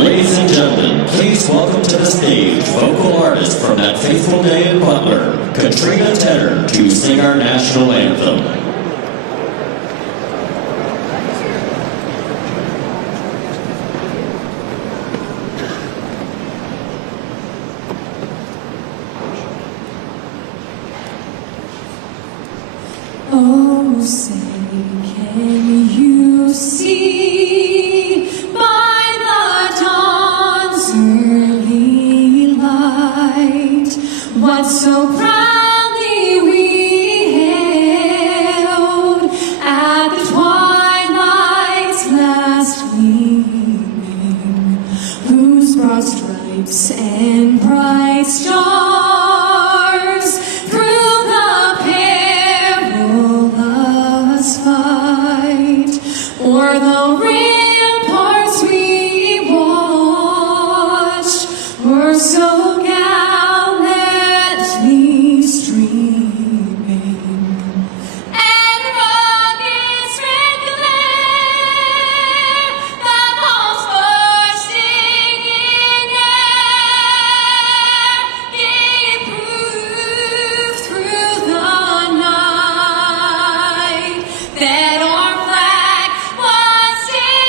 Ladies and gentlemen, please welcome to the stage vocal artist from that faithful day in Butler, Katrina Tedder, to sing our national anthem. Oh, say, can you see by the dawn's early light what so proudly we hailed at the twilight's last gleaming, whose broad stripes and bright stars o'er the ramparts we watched were so gallantly streaming, and rockets red glare, the bombs bursting in air, gave proof through the night that our flag was still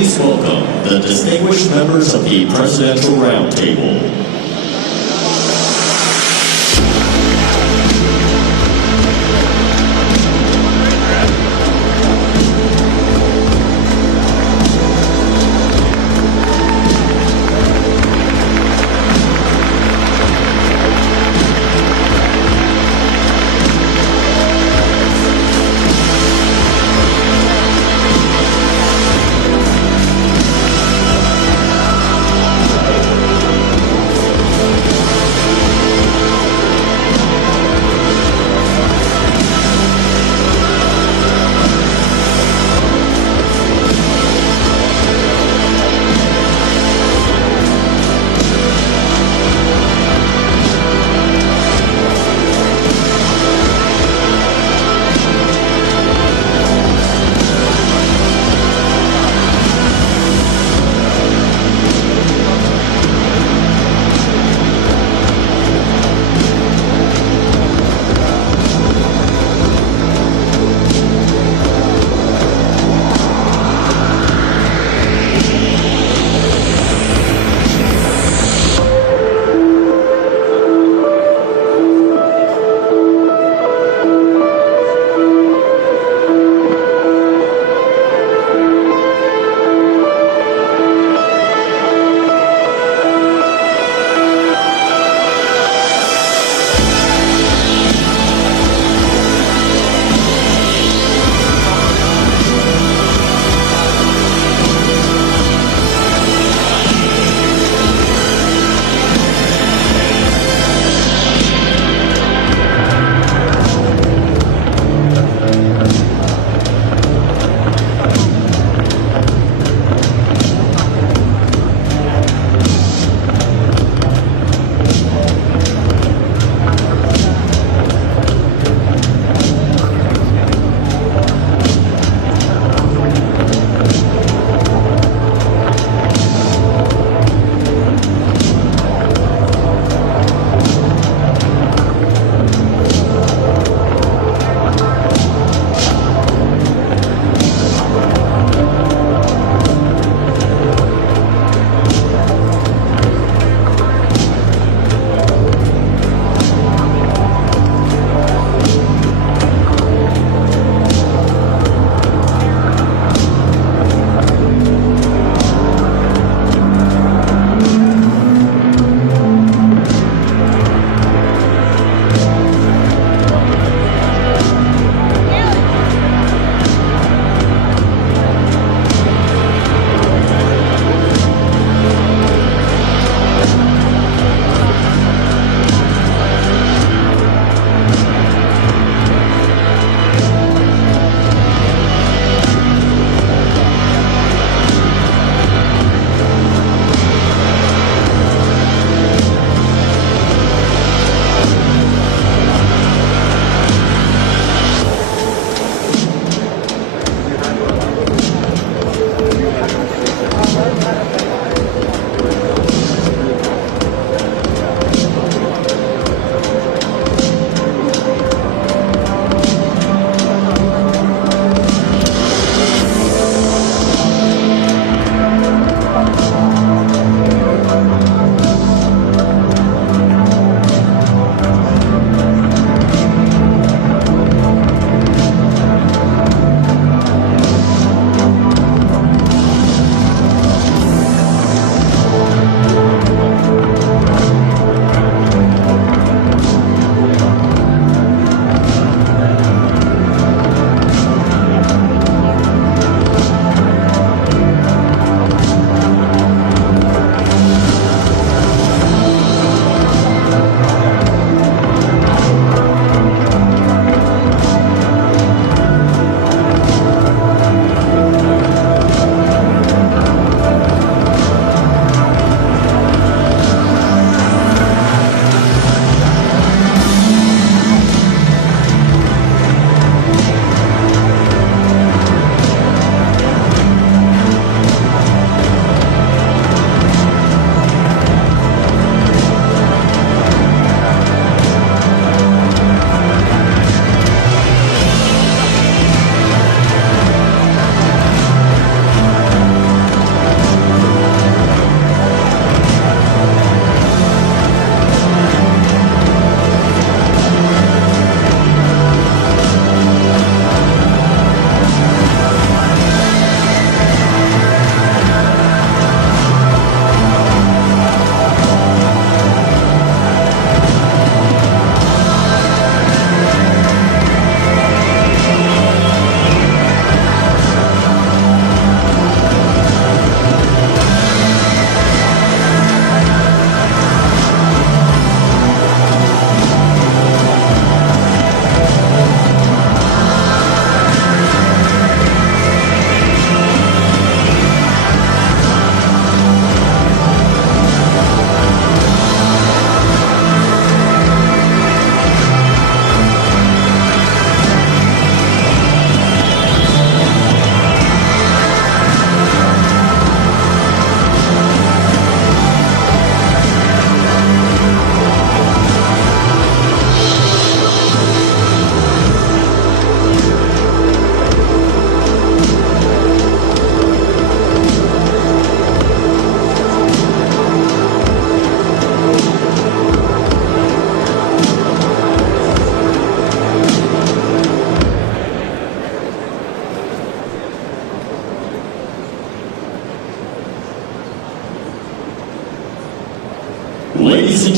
please welcome the distinguished members of the Presidential Roundtable.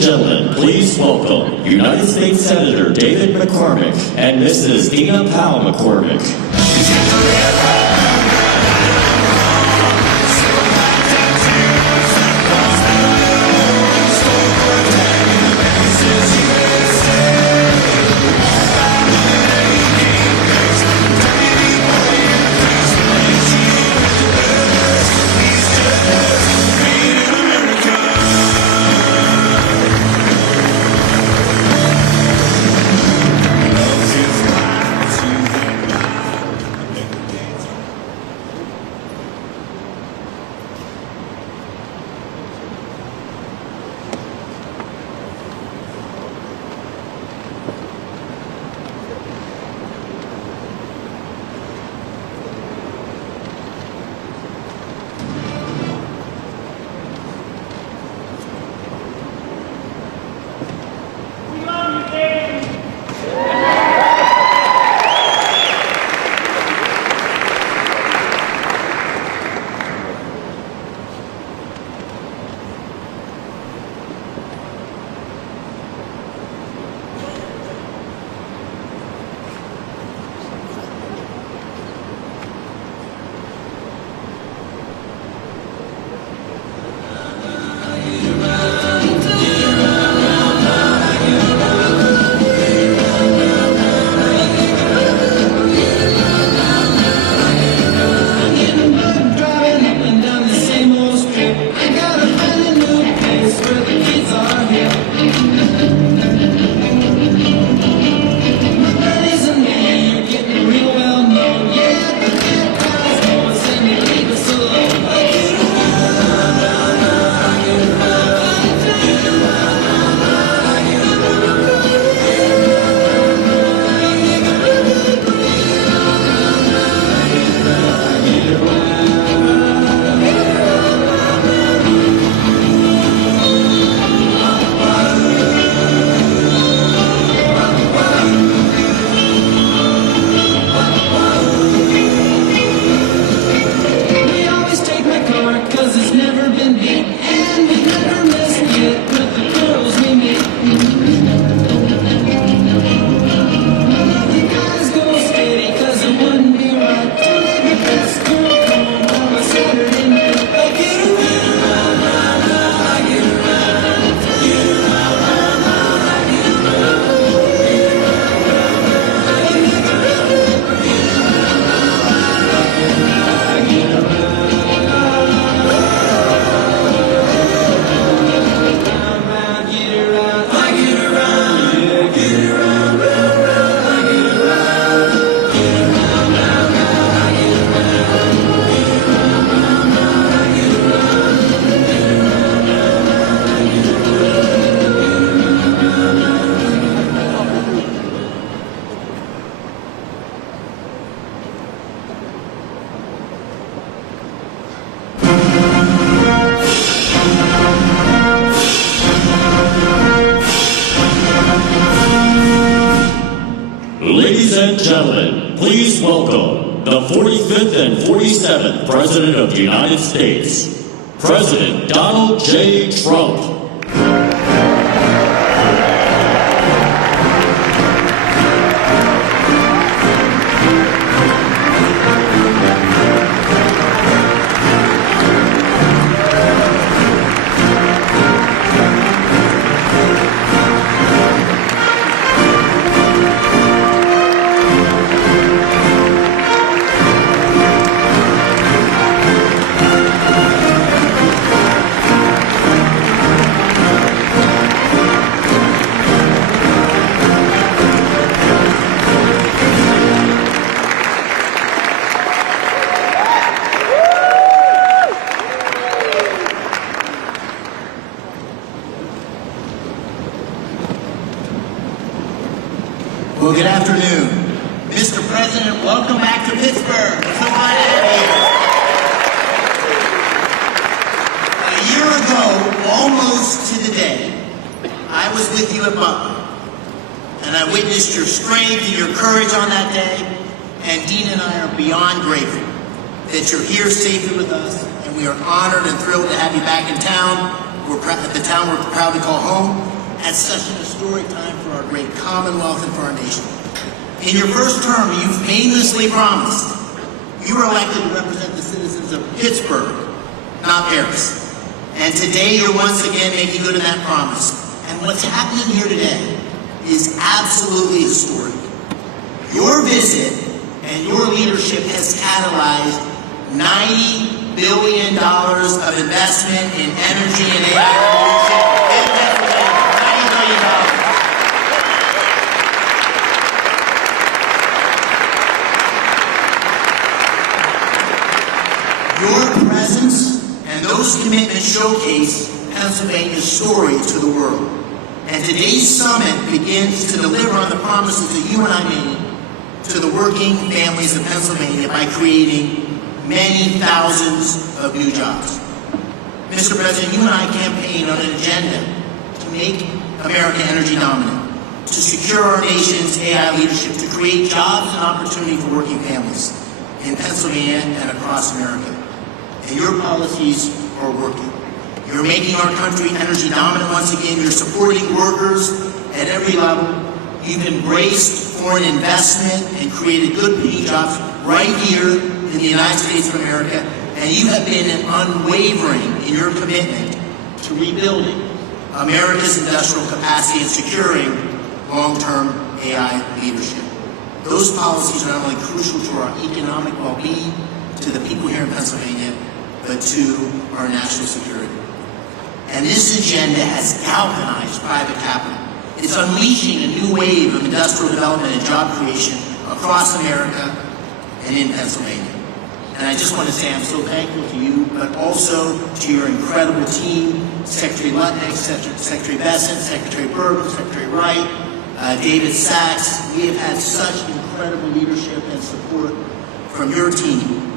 gentlemen, please welcome United States Senator David McCormick and Mrs. Dina Powell McCormick. Ladies and gentlemen, please welcome the 45th and 47th President of the United States, President Donald J. Trump. Well, good afternoon. Mr. President, welcome back to Pittsburgh. We're so glad to have you. A year ago, almost to the day, I was with you at Butler, and I witnessed your strength and your courage on that day, and Dina and I are beyond grateful that you're here safely with us, and we are honored and thrilled to have you back in town. The town we're proud to call home. at such an historic time for our great Commonwealth and for our nation. In your first term, you famously promised you were elected to represent the citizens of Pittsburgh, not Paris. And today you're once again making good on that promise. And what's happening here today is absolutely historic. Your visit and your leadership has catalyzed $90 billion of investment in energy and AI leadership. $90 billion. Your presence and those commitments showcase Pennsylvania's story to the world. And today's summit begins to deliver on the promises that you and I made to the working families of Pennsylvania by creating many thousands of new jobs. Mr. President, you and I campaigned on an agenda to make America energy dominant, to secure our nation's AI leadership, to create jobs and opportunity for working families in Pennsylvania and across America. And your policies are working. You're making our country energy dominant once again. You're supporting workers at every level. You've embraced foreign investment and created good-paying jobs right here in the United States of America. And you have been unwavering in your commitment to rebuilding America's industrial capacity and securing long-term AI leadership. Those policies are not only crucial to our economic well-being, to the people here in Pennsylvania, but to our national security. And this agenda has galvanized private capital. It's unleashing a new wave of industrial development and job creation across America and in Pennsylvania. And I just want to say I'm so thankful to you, but also to your incredible team, Secretary Lutnick, Secretary Bessent, Secretary Bergen, Secretary Wright, David Sachs. We have had such incredible leadership and support from your team.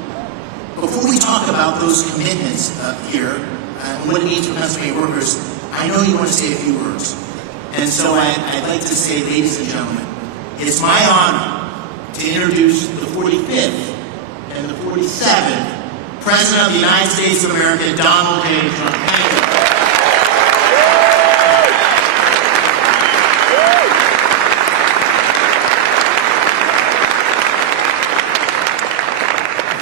Before we talk about those commitments here, and what it means for Pennsylvania workers, I know you want to say a few words. And so I'd like to say, ladies and gentlemen, it's my honor to introduce the 45th and the 47th President of the United States of America, Donald J. Trump.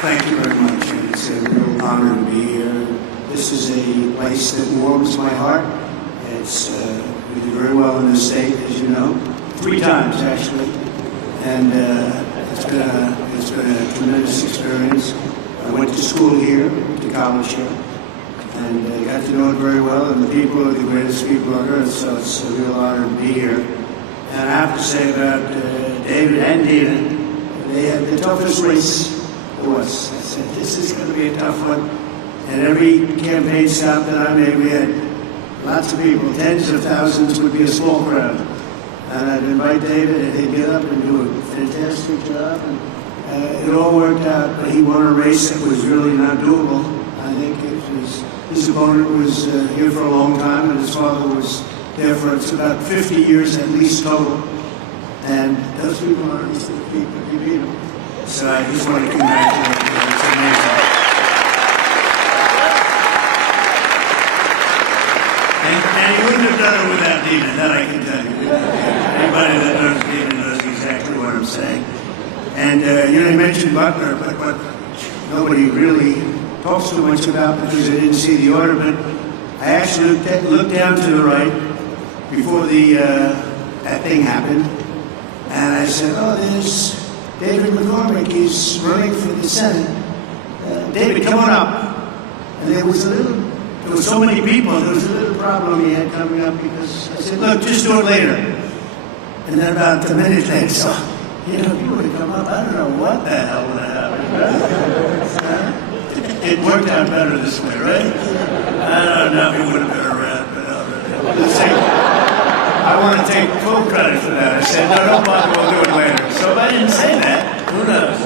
Thank you. Thank you very much. It's a real honor to be here. This is a place that warms my heart. It's we do very well in this state, as you know, 3 times actually, and it's been a tremendous experience. I went to school here, to college here, and I got to know it very well. And the people are the greatest people on earth, so it's a real honor to be here. And I have to say about David and Dina, they had the toughest race. Was. I said, this is going to be a tough one. And every campaign stop that I made, we had lots of people, tens of thousands would be a small crowd. And I'd invite David, and he'd get up and do a fantastic job. And it all worked out, but he won a race that was really not doable. I think his opponent was here for a long time, and his father was there for about 50 years at least total. And those people are the people who beat him. So I just want to congratulate you. It's amazing. And he wouldn't have done it without Dina, that I can tell you. Anybody that knows Dina knows exactly what I'm saying. And you mentioned Butler, but what nobody really talks too much about because I didn't see the order, but I actually looked down to the right before that thing happened, and I said, oh, there's David McCormick, he's running for the Senate. David, come on up. And there was so many people, there was a little problem he had coming up because I said, look, just do it later. And then about a minute later, so, you would have come up, I don't know what the hell would have happened. It worked out better this way, right? I don't know if he would have been around, but I want to take full credit for that. I said, no, don't bother, we'll do it later. So if I didn't say that, who knows?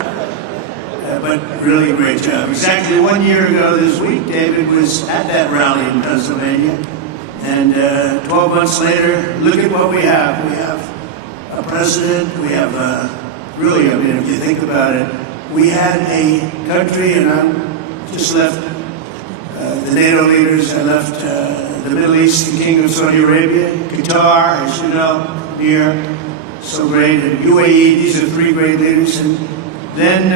But really great job. Exactly 1 year ago this week, David was at that rally in Pennsylvania. And 12 months later, look at what we have. We have a president, we have really, I mean, if you think about it, we had a country, and I just left the NATO leaders, I left the Middle East, the Kingdom of Saudi Arabia, Qatar, as you know, here, so great, and UAE, these are three great leaders. And then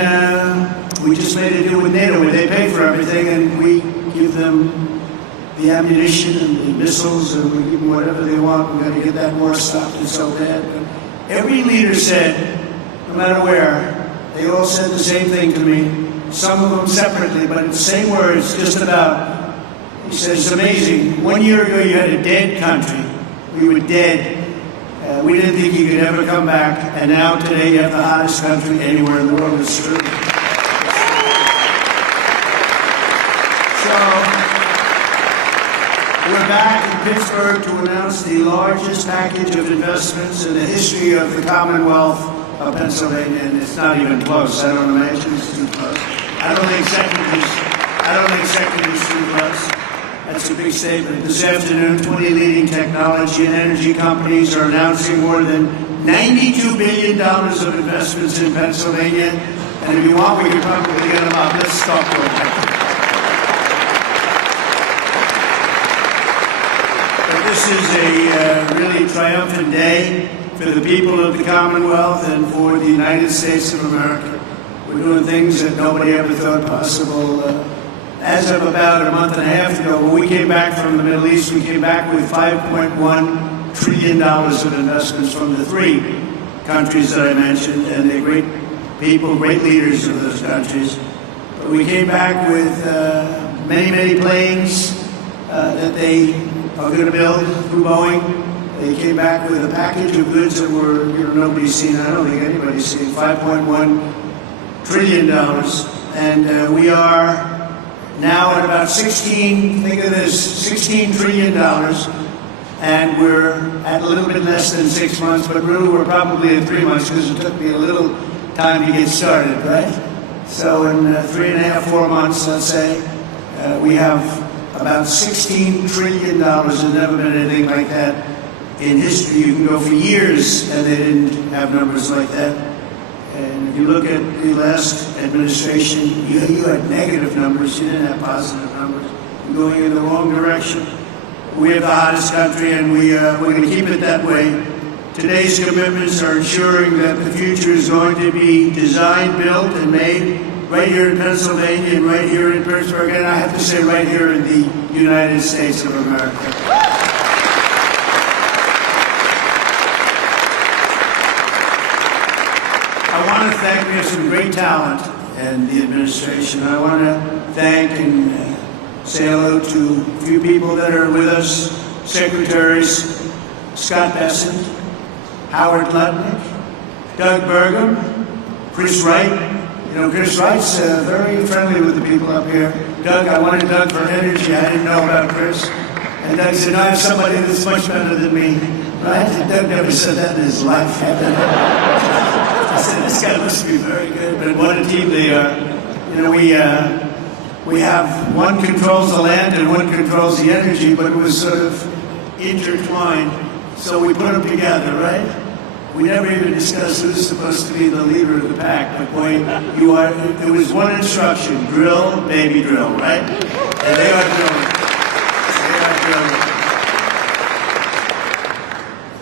we just made a deal with NATO where they pay for everything and we give them the ammunition and the missiles and we give them whatever they want. We've got to get that war stopped. It's so bad. But every leader said, no matter where, they all said the same thing to me, some of them separately, but it's the same words, just about. He said, it's amazing. 1 year ago, you had a dead country. We were dead. We didn't think you could ever come back, and now today you have the hottest country anywhere in the world. It's true. So, we're back in Pittsburgh to announce the largest package of investments in the history of the Commonwealth of Pennsylvania, and it's not even close. I don't imagine it's too close. I don't think second is too close. That's a big statement. This afternoon, 20 leading technology and energy companies are announcing more than $92 billion of investments in Pennsylvania. And if you want, we can probably get them up. Let's talk about that. But this is a really triumphant day for the people of the Commonwealth and for the United States of America. We're doing things that nobody ever thought possible. As of about a month and a half ago, when we came back from the Middle East, we came back with $5.1 trillion of investments from the three countries that I mentioned, and they're great people, great leaders of those countries. But we came back with many, many planes that they are going to build through Boeing. They came back with a package of goods that were, nobody's seen. I don't think anybody's seen. $5.1 trillion, and we are now at about $16 trillion, and we're at a little bit less than 6 months, but really we're probably at 3 months because it took me a little time to get started, right? So in 3.5, 4 months, let's say, we have about $16 trillion. There's never been anything like that in history. You can go for years and they didn't have numbers like that. And if you look at the last administration, you had negative numbers, you didn't have positive numbers. You're going in the wrong direction. We have the hottest country, and we're going to keep it that way. Today's commitments are ensuring that the future is going to be designed, built, and made right here in Pennsylvania and right here in Pittsburgh, and I have to say right here in the United States of America. I want to thank, we have some great talent in the administration. I want to thank and say hello to a few people that are with us. Secretaries Scott Bessent, Howard Lutnick, Doug Burgum, Chris Wright. Chris Wright's very friendly with the people up here. Doug, I wanted Doug for energy. I didn't know about Chris. And Doug said, I have somebody that's much better than me. Right? And Doug never said that in his life. I said, this guy must be very good, but what a team they are. We have one controls the land and one controls the energy, but it was sort of intertwined. So we put them together, right? We never even discussed who's supposed to be the leader of the pack, but boy, it was one instruction, drill, baby drill, right? And they are drilling.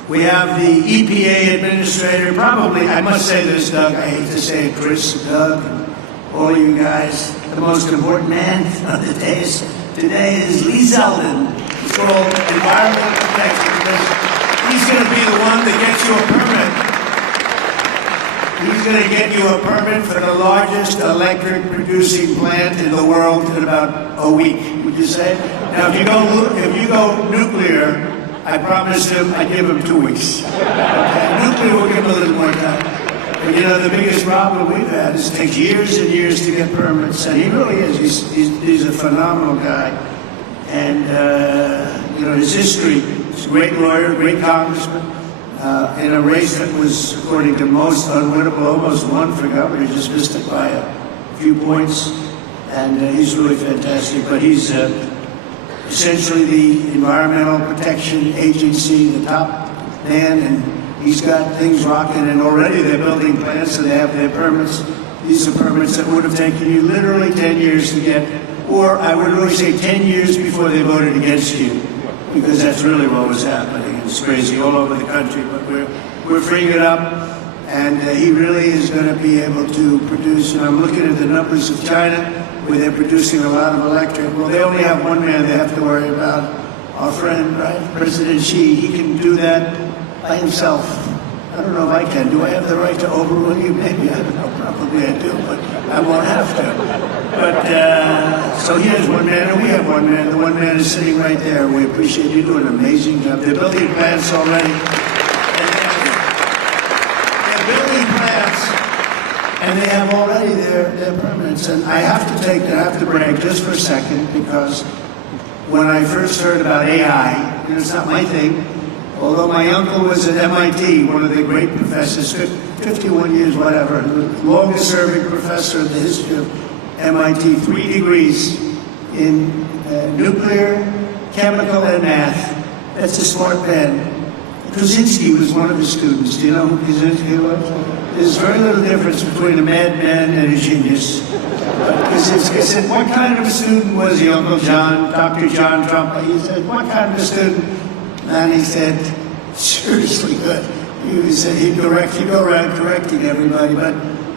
We have the EPA administrator, probably, I must say this, Doug, I hate to say it, Chris, Doug, all you guys, the most important man of the days today is Lee Zeldin. It's called environmental protection. He's going to be the one that gets you a permit. He's going to get you a permit for the largest electric producing plant in the world in about a week, would you say? Now, if you go nuclear, I promised him I'd give him 2 weeks. Okay? Nuclear will give him a little more time. But the biggest problem we've had is it takes years and years to get permits, and he really is. He's a phenomenal guy. And, his history, he's a great lawyer, great congressman, in a race that was, according to most, unwinnable, almost won for governor. He just missed it by a few points, and he's really fantastic. But he's essentially the Environmental Protection Agency, the top man, and he's got things rocking, and already they're building plants, and they have their permits. These are permits that would have taken you literally 10 years to get, or I would really say 10 years before they voted against you. because that's really what was happening. It's crazy all over the country, but we're freeing it up, and he really is going to be able to produce. And I'm looking at the numbers of China, where they're producing a lot of electric. Well, they only have one man they have to worry about. Our friend, right, President Xi, he can do that by himself. I don't know if I can. Do I have the right to overrule you? Maybe. I don't know. Probably I do, but I won't have to. But, so he has one man, and we have one man. The one man is sitting right there. We appreciate you doing an amazing job. They're building plants already. They're building plants, and they have already their permits. And I have to brag just for a second, because when I first heard about AI, it's not my thing, although my uncle was at MIT, one of the great professors, 51 years, whatever, the longest serving professor in the history of MIT, 3 degrees in nuclear, chemical, and math. That's a smart man. Krasinski was one of his students. Do you know who Krasinski was? There's very little difference between a madman and a genius. Krasinski said, what kind of a student was he, Uncle John, Dr. John Trump? He said, what kind of a student? And he said, seriously good. He said he'd go around correcting everybody, but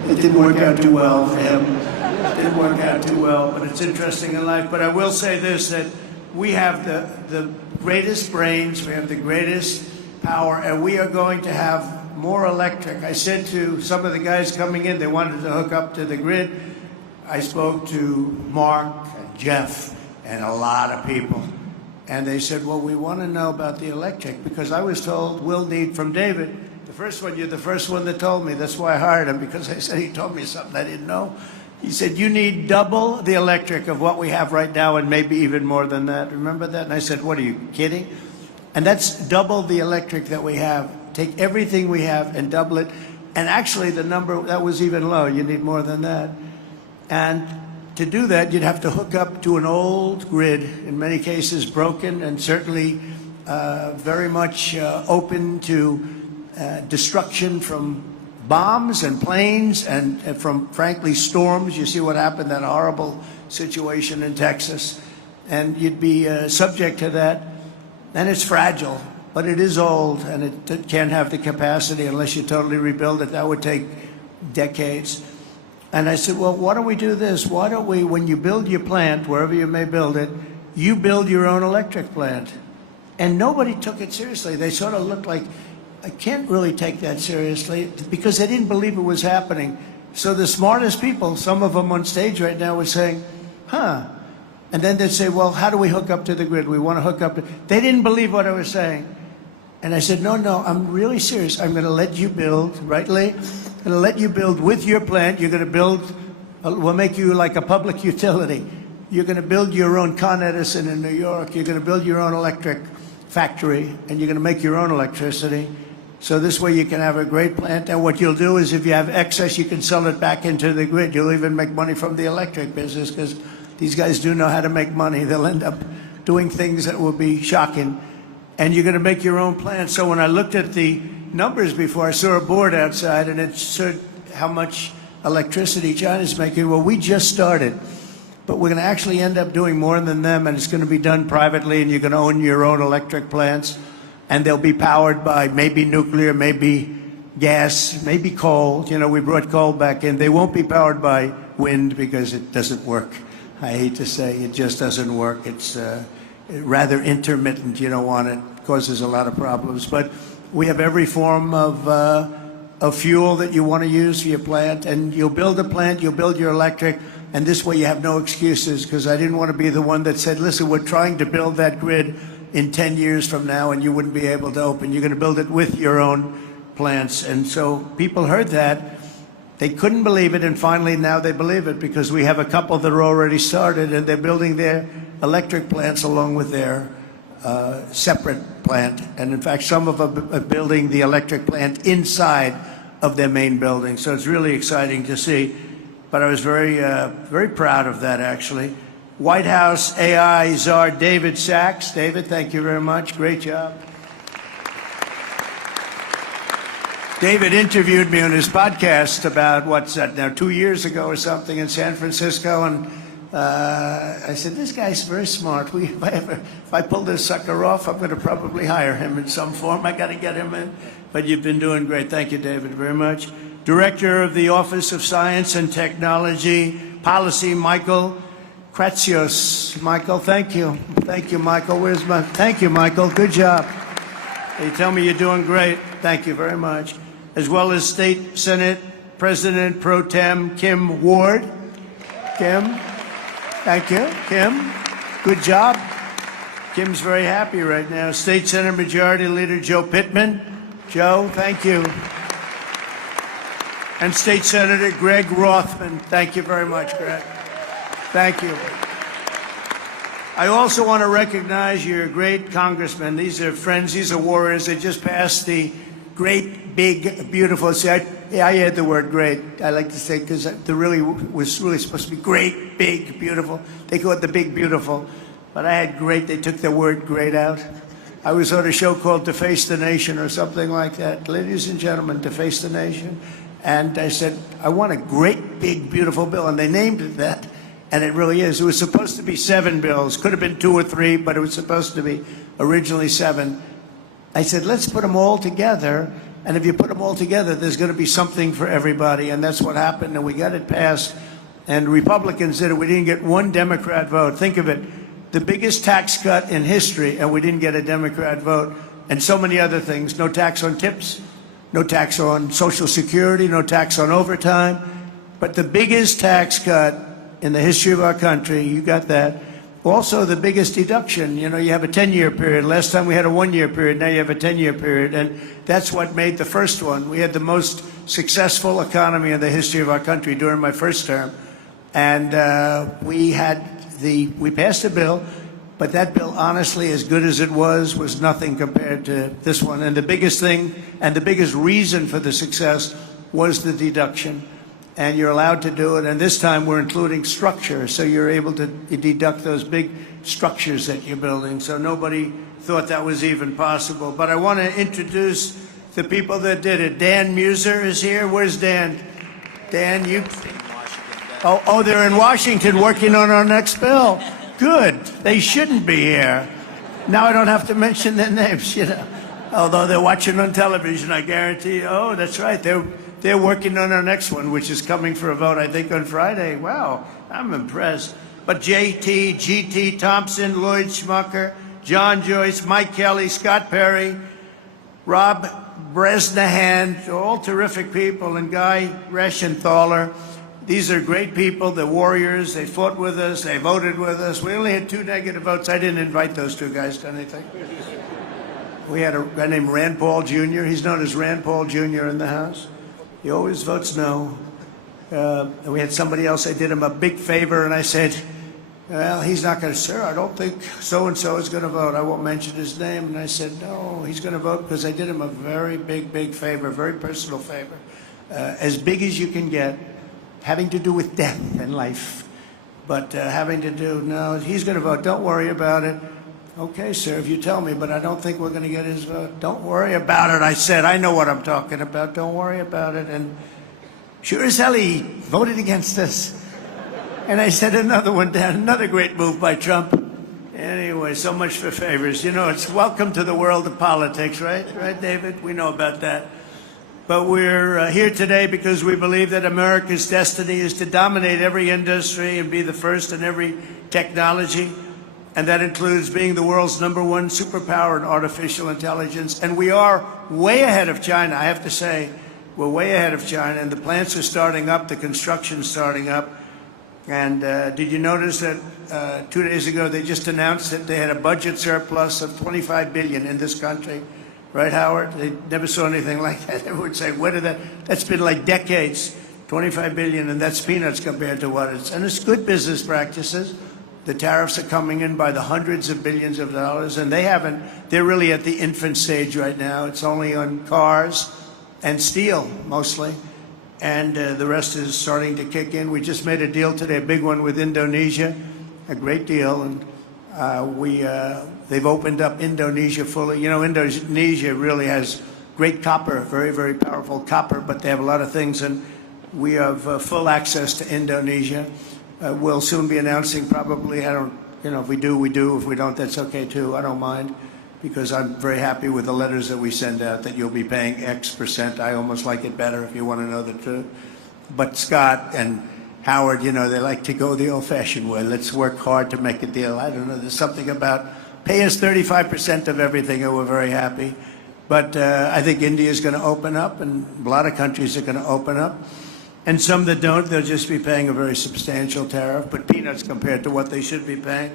it didn't work out too well for him. It didn't work out too well, but it's interesting in life. But I will say this, that we have the greatest brains, we have the greatest power, and we are going to have more electric. I said to some of the guys coming in, they wanted to hook up to the grid. I spoke to Mark and Jeff and a lot of people. And they said, well, we want to know about the electric, because I was told we'll need from David. You're the first one that told me. That's why I hired him, because I said he told me something I didn't know. He said, you need double the electric of what we have right now, and maybe even more than that. Remember that? And I said, what, are you kidding? And that's double the electric that we have. Take everything we have and double it. And actually, the number, that was even low. You need more than that. And to do that, you'd have to hook up to an old grid, in many cases broken, and certainly very much open to destruction from bombs and planes and from, frankly, storms. You see what happened, that horrible situation in Texas. And you'd be subject to that. And it's fragile, but it is old, and it can't have the capacity unless you totally rebuild it. That would take decades. And I said, well, why don't we do this? Why don't we, when you build your plant, wherever you may build it, you build your own electric plant. And nobody took it seriously. They sort of looked like, I can't really take that seriously, because they didn't believe it was happening. So the smartest people, some of them on stage right now, were saying, huh. And then they'd say, well, how do we hook up to the grid? We want to hook up. They didn't believe what I was saying. And I said, no, I'm really serious. I'm going to let you build, right, Lee? I'm going to let you build with your plant. You're going to build, we'll make you like a public utility. You're going to build your own Con Edison in New York. You're going to build your own electric factory, and you're going to make your own electricity. So this way you can have a great plant. And what you'll do is if you have excess, you can sell it back into the grid. You'll even make money from the electric business, because these guys do know how to make money. They'll end up doing things that will be shocking. And you're going to make your own plant. So when I looked at the numbers before, I saw a board outside, and it showed how much electricity China's making. Well, we just started, but we're going to actually end up doing more than them, and it's going to be done privately, and you're going to own your own electric plants, and they'll be powered by maybe nuclear, maybe gas, maybe coal. You know, we brought coal back in. They won't be powered by wind because it doesn't work. I hate to say, it just doesn't work. It's rather intermittent. You don't want it. It causes a lot of problems. But we have every form of fuel that you want to use for your plant. And you'll build a plant, you'll build your electric, and this way you have no excuses, because I didn't want to be the one that said, listen, we're trying to build that grid in 10 years from now, and you wouldn't be able to open. You're going to build it with your own plants. And so people heard that. They couldn't believe it, and finally now they believe it, because we have a couple that are already started, and they're building their electric plants along with their separate plant. And in fact, some of them are building the electric plant inside of their main building. So it's really exciting to see. But I was very, very proud of that, actually. White House AI czar David Sachs. David, thank you very much. Great job. David interviewed me on his podcast about, what's that now, 2 years ago or something in San Francisco, and I said, this guy's very smart. If I pull this sucker off, I'm going to probably hire him in some form. I got to get him in. But you've been doing great. Thank you, David, very much. Director of the Office of Science and Technology Policy, Michael Kratsios. Michael, thank you. Thank you, Michael. Thank you, Michael. Good job. They tell me you're doing great. Thank you very much. As well as State Senate President Pro Tem Kim Ward. Kim, thank you. Kim, good job. Kim's very happy right now. State Senate Majority Leader Joe Pittman. Joe, thank you. And State Senator Greg Rothman. Thank you very much, Greg. Thank you. I also want to recognize your great congressmen. These are friends, these are warriors. They just passed the great, big, beautiful. See, I add the word great. I like to say because the really was really supposed to be great, big, beautiful. They call it the big, beautiful. But I had great. They took the word great out. I was on a show called Deface the Nation or something like that. Ladies and gentlemen, Deface the Nation. And I said, I want a great, big, beautiful bill. And they named it that. And it really is. It was supposed to be 7 bills. Could have been 2 or 3, but it was supposed to be originally 7. I said, let's put them all together. And if you put them all together, there's going to be something for everybody. And that's what happened. And we got it passed. And Republicans did it. We didn't get one Democrat vote. Think of it. The biggest tax cut in history, and we didn't get a Democrat vote. And so many other things. No tax on tips. No tax on Social Security. No tax on overtime. But the biggest tax cut in the history of our country, you got that. Also, the biggest deduction. You know, you have a 10-year period. Last time we had a 1-year period. Now you have a 10-year period. And that's what made the first one. We had the most successful economy in the history of our country during my first term. And we passed a bill, but that bill, honestly, as good as it was nothing compared to this one. And the biggest thing and the biggest reason for the success was the deduction. And you're allowed to do it. And this time we're including structure. So you're able to deduct those big structures that you're building. So nobody thought that was even possible. But I want to introduce the people that did it. Dan Muser is here. Where's Dan? Dan, you... Oh, they're in Washington working on our next bill. Good. They shouldn't be here. Now I don't have to mention their names, you know. Although they're watching on television, I guarantee you. Oh, that's right. They're working on our next one, which is coming for a vote, I think, on Friday. Wow, I'm impressed. But JT, GT Thompson, Lloyd Schmucker, John Joyce, Mike Kelly, Scott Perry, Rob Bresnahan, all terrific people, and Guy Reschenthaler. These are great people. They're warriors. They fought with us. They voted with us. We only had 2 negative votes. I didn't invite those 2 guys to anything. We had a guy named Rand Paul Jr. He's known as Rand Paul Jr. in the House. He always votes no. And we had somebody else. I did him a big favor, and I said, well, he's not going to, sir, I don't think so-and-so is going to vote. I won't mention his name. And I said, no, he's going to vote because I did him a very big favor, very personal favor, as big as you can get, having to do with death and life. But having to do, no, he's going to vote. Don't worry about it. Okay, sir, if you tell me, but I don't think we're going to get his vote. Don't worry about it, I said. I know what I'm talking about. Don't worry about it. And sure as hell, he voted against us. And I said another one down, another great move by Trump. Anyway, so much for favors. You know, it's welcome to the world of politics, right? Right, David? We know about that. But we're here today because we believe that America's destiny is to dominate every industry and be the first in every technology. And that includes being the world's #1 superpower in artificial intelligence. And we are way ahead of China, I have to say. We're way ahead of China, and the plants are starting up, the construction's starting up. And did you notice that 2 days ago they just announced that they had a budget surplus of $25 billion in this country? Right, Howard? They never saw anything like that. Everyone would say, where did that? That's been like decades, $25 billion, and that's peanuts compared to what it's. And it's good business practices. The tariffs are coming in by the hundreds of billions of dollars, and they're really at the infant stage right now. It's only on cars and steel, mostly. And the rest is starting to kick in. We just made a deal today, a big one with Indonesia, a great deal. And they've opened up Indonesia fully. You know, Indonesia really has great copper, very powerful copper, but they have a lot of things, and we have full access to Indonesia. we'll soon be announcing probably, if we do, we do. If we don't, that's okay too. I don't mind, because I'm very happy with the letters that we send out that you'll be paying X%. I almost like it better if you want to know the truth. But Scott and Howard, they like to go the old-fashioned way. Let's work hard to make a deal. I don't know. There's something about pay us 35% of everything, and we're very happy. But I think India is going to open up, and a lot of countries are going to open up. And some that don't, they'll just be paying a very substantial tariff, but peanuts compared to what they should be paying.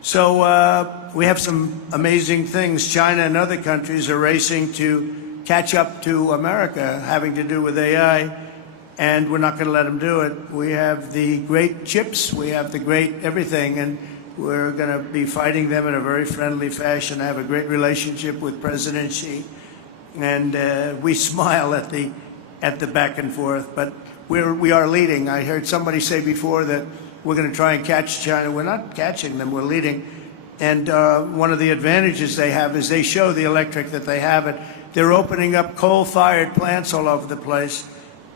So we have some amazing things. China and other countries are racing to catch up to America, having to do with AI, and we're not going to let them do it. We have the great chips, we have the great everything, and we're going to be fighting them in a very friendly fashion. I have a great relationship with President Xi, and we smile at the back and forth, but we are leading. I heard somebody say before that we're going to try and catch China. We're not catching them, we're leading. And one of the advantages they have is they show the electric that they have it. They're opening up coal-fired plants all over the place,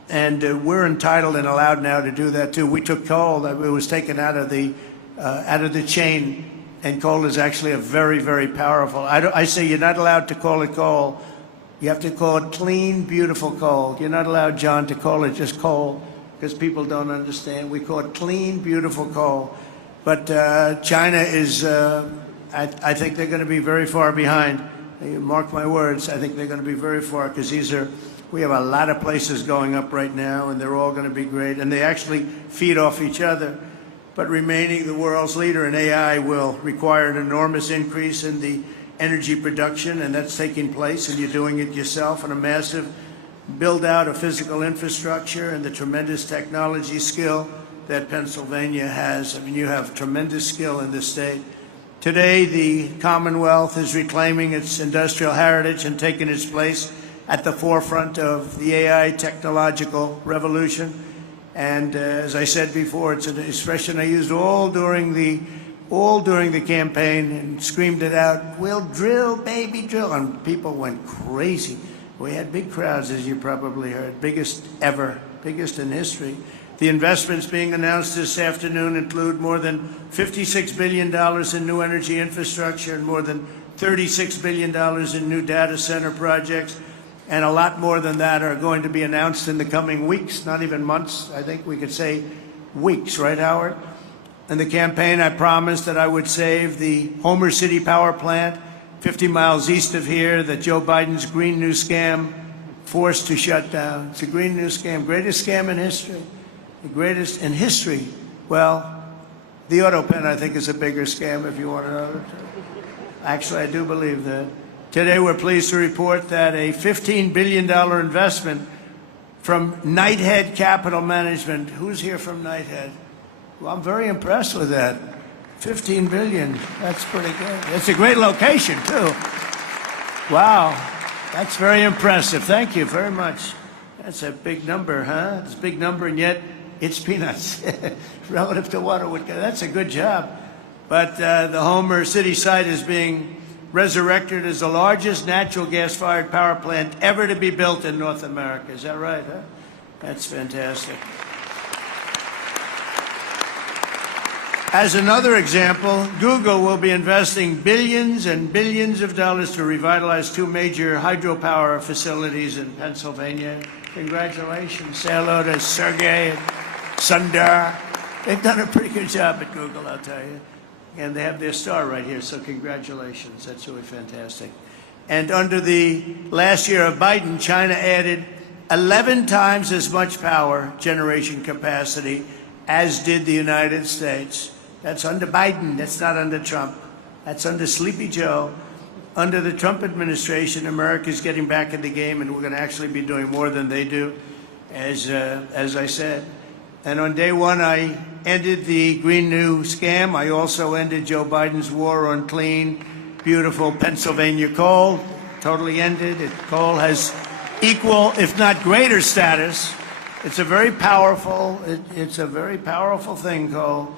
and we're entitled and allowed now to do that too. We took coal that was taken out of the chain, and coal is actually a very, very powerful. I say you're not allowed to call it coal. You have to call it clean, beautiful coal. You're not allowed, John, to call it just coal, because people don't understand. We call it clean, beautiful coal. But China is, I think they're going to be very far behind. Mark my words, I think they're going to be very far, because we have a lot of places going up right now, and they're all going to be great. And they actually feed off each other. But remaining the world's leader in AI will require an enormous increase in the energy production, and that's taking place, and you're doing it yourself, and a massive build-out of physical infrastructure and the tremendous technology skill that Pennsylvania has. I mean, you have tremendous skill in this state. Today, the Commonwealth is reclaiming its industrial heritage and taking its place at the forefront of the AI technological revolution. And as I said before, it's an expression I used all during the campaign and screamed it out, "We'll drill, baby, drill." And people went crazy. We had big crowds, as you probably heard, biggest ever, biggest in history. The investments being announced this afternoon include more than $56 billion in new energy infrastructure and more than $36 billion in new data center projects. And a lot more than that are going to be announced in the coming weeks, not even months. I think we could say weeks, right, Howard? In the campaign, I promised that I would save the Homer City power plant 50 miles east of here that Joe Biden's Green New Scam forced to shut down. It's a Green New Scam, greatest scam in history, the greatest in history. Well, the auto pen, I think, is a bigger scam, if you want to know. Actually, I do believe that. Today, we're pleased to report that a $15 billion investment from Knighthead Capital Management. Who's here from Knighthead? Well, I'm very impressed with that. 15 billion, that's pretty good. It's a great location, too. Wow, that's very impressive. Thank you very much. That's a big number, huh? It's a big number, and yet it's peanuts relative to what it would get. That's a good job. But the Homer City site is being resurrected as the largest natural gas-fired power plant ever to be built in North America. Is that right, huh? That's fantastic. As another example, Google will be investing billions and billions of dollars to revitalize two major hydropower facilities in Pennsylvania. Congratulations. Say hello to Sergey and Sundar. They've done a pretty good job at Google, I'll tell you. And they have their star right here, so congratulations. That's really fantastic. And under the last year of Biden, China added 11 times as much power generation capacity as did the United States. That's under Biden. That's not under Trump. That's under Sleepy Joe. Under the Trump administration, America is getting back in the game, and we're going to actually be doing more than they do, as I said. And on day one, I ended the Green New Scam. I also ended Joe Biden's war on clean, beautiful Pennsylvania coal. Totally ended it. Coal has equal, if not greater, status. It's a very powerful. It's a very powerful thing, coal.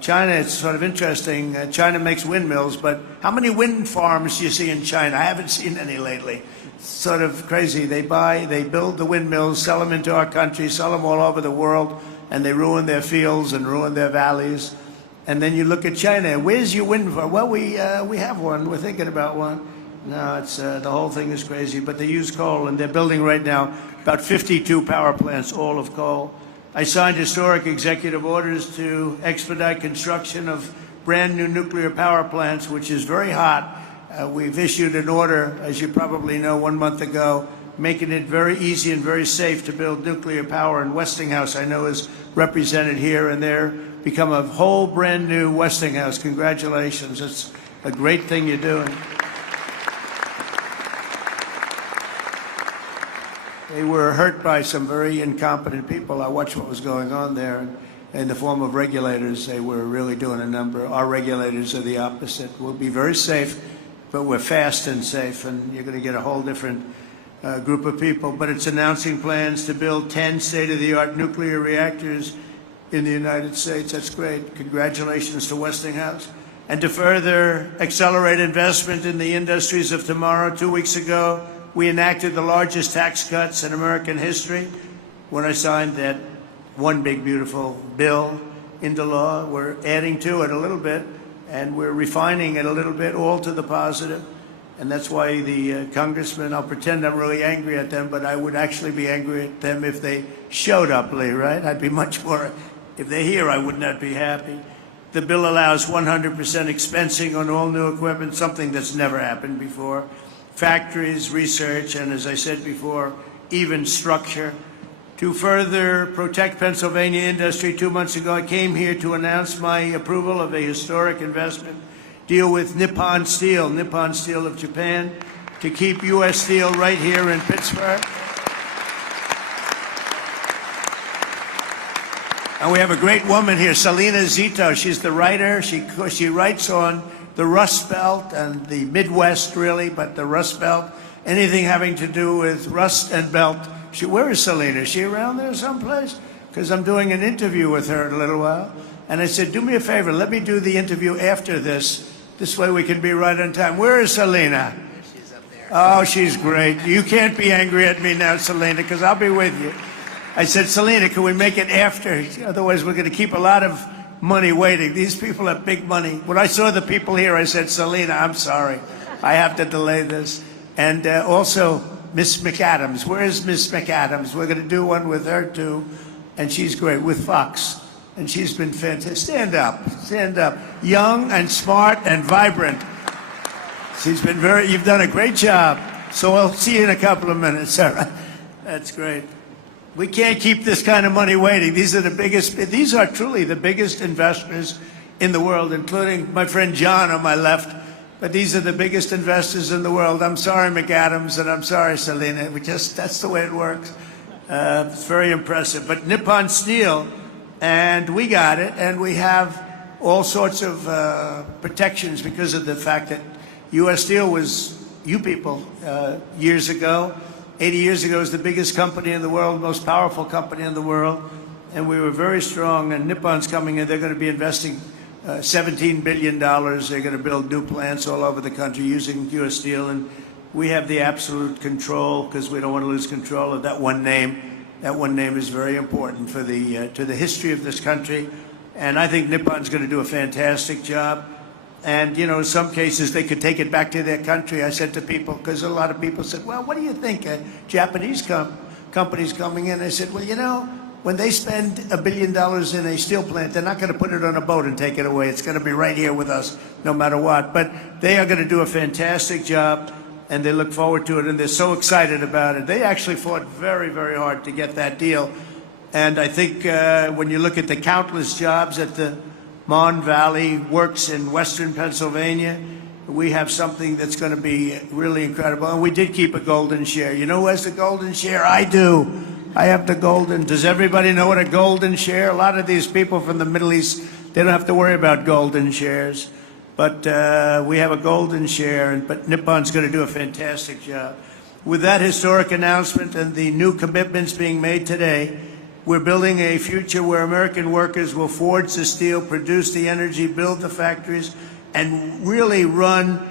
China, it's sort of interesting. China makes windmills, but how many wind farms do you see in China? I haven't seen any lately. It's sort of crazy. They build the windmills, sell them into our country, sell them all over the world, and they ruin their fields and ruin their valleys. And then you look at China. Where's your wind farm? Well, we have one. We're thinking about one. No, it's the whole thing is crazy. But they use coal, and they're building right now about 52 power plants, all of coal. I signed historic executive orders to expedite construction of brand new nuclear power plants, which is very hot. We've issued an order, as you probably know, 1 month ago, making it very easy and very safe to build nuclear power. And Westinghouse, I know, is represented here, and they're become a whole brand new Westinghouse. Congratulations. It's a great thing you're doing. They were hurt by some very incompetent people. I watched what was going on there. In the form of regulators, they were really doing a number. Our regulators are the opposite. We'll be very safe, but we're fast and safe, and you're going to get a whole different group of people. But it's announcing plans to build 10 state-of-the-art nuclear reactors in the United States. That's great. Congratulations to Westinghouse. And to further accelerate investment in the industries of tomorrow, 2 weeks ago, we enacted the largest tax cuts in American history. When I signed that one big, beautiful bill into law, we're adding to it a little bit, and we're refining it a little bit, all to the positive. And that's why the congressmen, I'll pretend I'm really angry at them, but I would actually be angry at them if they showed up, Lee, right? I'd be much more, if they're here, I would not be happy. The bill allows 100% expensing on all new equipment, something that's never happened before. Factories, research, and as I said before, even structure. To further protect Pennsylvania industry, 2 months ago, I came here to announce my approval of a historic investment deal with Nippon Steel of Japan, to keep U.S. Steel right here in Pittsburgh. And we have a great woman here, Selena Zito. She's the writer. She writes on the Rust Belt and the Midwest, really, but the Rust Belt, anything having to do with rust and belt. Where is Selena? Is she around there someplace? Because I'm doing an interview with her in a little while. And I said, do me a favor, let me do the interview after this. This way we can be right on time. Where is Selena? She's up there. Oh, she's great. You can't be angry at me now, Selena, because I'll be with you. I said, Selena, can we make it after? Otherwise, we're going to keep a lot of money waiting. These people have big money. When I saw the people here, I said, Selena, I'm sorry. I have to delay this. And also, Miss McAdams. Where is Miss McAdams? We're going to do one with her, too. And she's great, with Fox. And she's been fantastic. Stand up. Stand up. Young and smart and vibrant. She's been you've done a great job. So I'll see you in a couple of minutes. All right. That's great. We can't keep this kind of money waiting. These are truly the biggest investors in the world, including my friend John on my left. But these are the biggest investors in the world. I'm sorry, McAdams, and I'm sorry, Selena. That's the way it works. It's very impressive. But Nippon Steel, and we got it, and we have all sorts of protections because of the fact that U.S. Steel was you people years ago. 80 years ago, it was the biggest company in the world, most powerful company in the world, and we were very strong. And Nippon's coming in. They're going to be investing $17 billion. They're going to build new plants all over the country using U.S. Steel, and we have the absolute control because we don't want to lose control of that one name. That one name is very important for to the history of this country, and I think Nippon's going to do a fantastic job. And, you know, in some cases, they could take it back to their country. I said to people, because a lot of people said, well, what do you think? Japanese companies coming in. I said, well, you know, when they spend $1 billion in a steel plant, they're not going to put it on a boat and take it away. It's going to be right here with us no matter what. But they are going to do a fantastic job, and they look forward to it, and they're so excited about it. They actually fought very, very hard to get that deal. And I think when you look at the countless jobs at the Mon Valley Works in western Pennsylvania, we have something that's going to be really incredible. And we did keep a golden share. You know who has the golden share? I do. I have the golden. Does everybody know what a golden share? A lot of these people from the Middle East, they don't have to worry about golden shares. But we have a golden share, but Nippon's going to do a fantastic job. With that historic announcement and the new commitments being made today, we're building a future where American workers will forge the steel, produce the energy, build the factories, and really run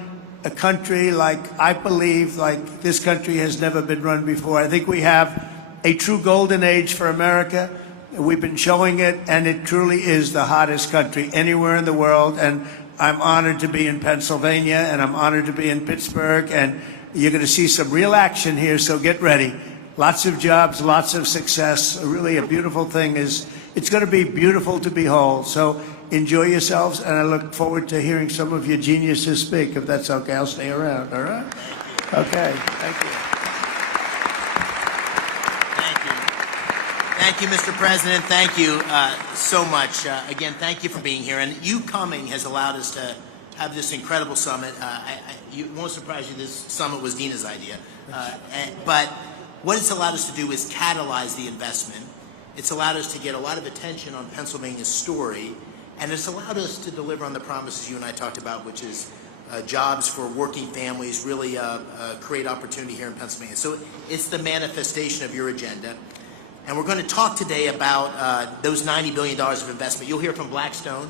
a country like, I believe, like this country has never been run before. I think we have a true golden age for America. We've been showing it, and it truly is the hottest country anywhere in the world. And I'm honored to be in Pennsylvania, and I'm honored to be in Pittsburgh, and you're going to see some real action here, so get ready. Lots of jobs, lots of success. Really a beautiful thing is, it's going to be beautiful to behold. So enjoy yourselves, and I look forward to hearing some of your geniuses speak. If that's okay, I'll stay around, all right? Okay, thank you. Thank you, Mr. President. Thank you so much. Again, thank you for being here. And you coming has allowed us to have this incredible summit. It won't surprise you, this summit was Dina's idea. But what it's allowed us to do is catalyze the investment. It's allowed us to get a lot of attention on Pennsylvania's story. And it's allowed us to deliver on the promises you and I talked about, which is jobs for working families, really create opportunity here in Pennsylvania. So it's the manifestation of your agenda. And we're going to talk today about those $90 billion of investment. You'll hear from Blackstone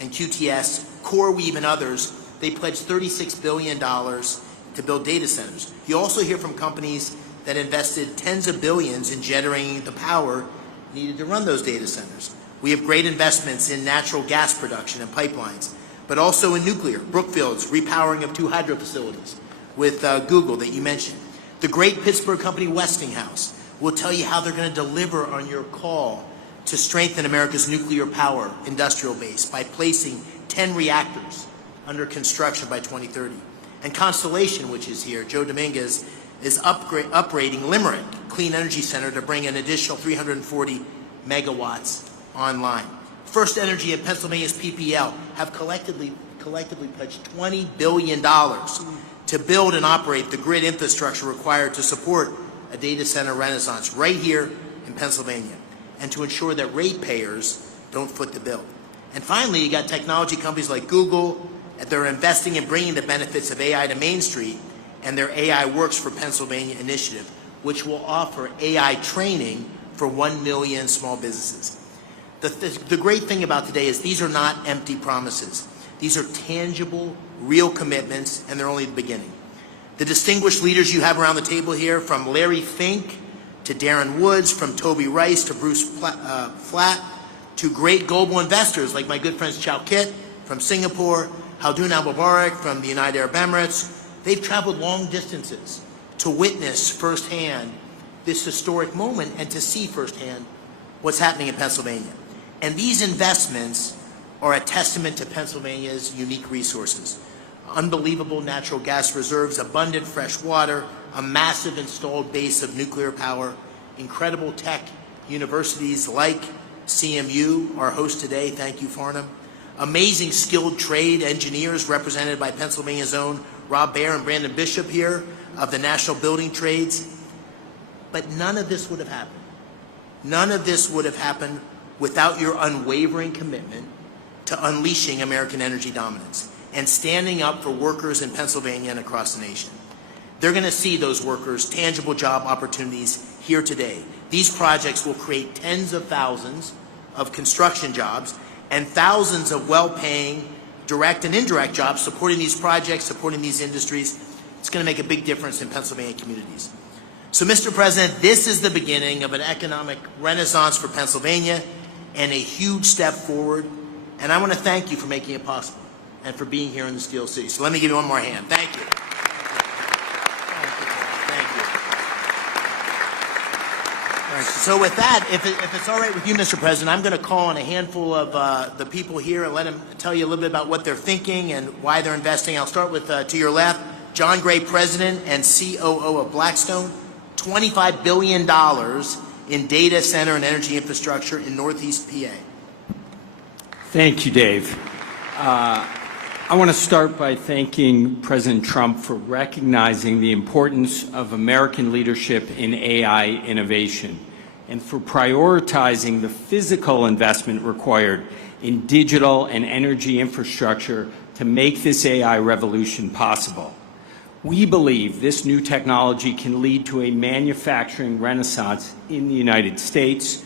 and QTS, CoreWeave, and others. They pledged $36 billion to build data centers. You also hear from companies that invested tens of billions in generating the power needed to run those data centers. We have great investments in natural gas production and pipelines, but also in nuclear. Brookfield's repowering of 2 hydro facilities with Google that you mentioned. The great Pittsburgh company Westinghouse will tell you how they're going to deliver on your call to strengthen America's nuclear power industrial base by placing 10 reactors under construction by 2030. And Constellation, which is here, Joe Dominguez, is upgrading Limerick Clean Energy Center to bring an additional 340 megawatts online. First Energy and Pennsylvania's PPL have collectively pledged $20 billion to build and operate the grid infrastructure required to support a data center renaissance right here in Pennsylvania, and to ensure that ratepayers don't foot the bill. And finally, you got technology companies like Google, that they're investing in bringing the benefits of AI to Main Street, and their AI Works for Pennsylvania initiative, which will offer AI training for 1 million small businesses. The great thing about today is these are not empty promises. These are tangible, real commitments, and they're only the beginning. The distinguished leaders you have around the table here, from Larry Fink to Darren Woods, from Toby Rice to Bruce Flatt, to great global investors like my good friends Chow Kit from Singapore, Haldun Al-Mubarak from the United Arab Emirates. They've traveled long distances to witness firsthand this historic moment and to see firsthand what's happening in Pennsylvania. And these investments are a testament to Pennsylvania's unique resources. Unbelievable natural gas reserves, abundant fresh water, a massive installed base of nuclear power, incredible tech universities like CMU, our host today, thank you, Farnham, amazing skilled trade engineers represented by Pennsylvania's own Rob Baer and Brandon Bishop here of the National Building Trades. But none of this would have happened. None of this would have happened without your unwavering commitment to unleashing American energy dominance and standing up for workers in Pennsylvania and across the nation. They're going to see those workers tangible job opportunities here today. These projects will create tens of thousands of construction jobs and thousands of well-paying direct and indirect jobs supporting these projects, supporting these industries. It's going to make a big difference in Pennsylvania communities. So, Mr. President, this is the beginning of an economic renaissance for Pennsylvania and a huge step forward. And I want to thank you for making it possible and for being here in the Steel City. So let me give you one more hand. Thank you. Thank you. So with that, if it's all right with you, Mr. President, I'm going to call on a handful of the people here and let them tell you a little bit about what they're thinking and why they're investing. I'll start with, to your left, John Gray, President and COO of Blackstone. $25 billion in data center and energy infrastructure in Northeast PA. Thank you, Dave. I want to start by thanking President Trump for recognizing the importance of American leadership in AI innovation and for prioritizing the physical investment required in digital and energy infrastructure to make this AI revolution possible. We believe this new technology can lead to a manufacturing renaissance in the United States.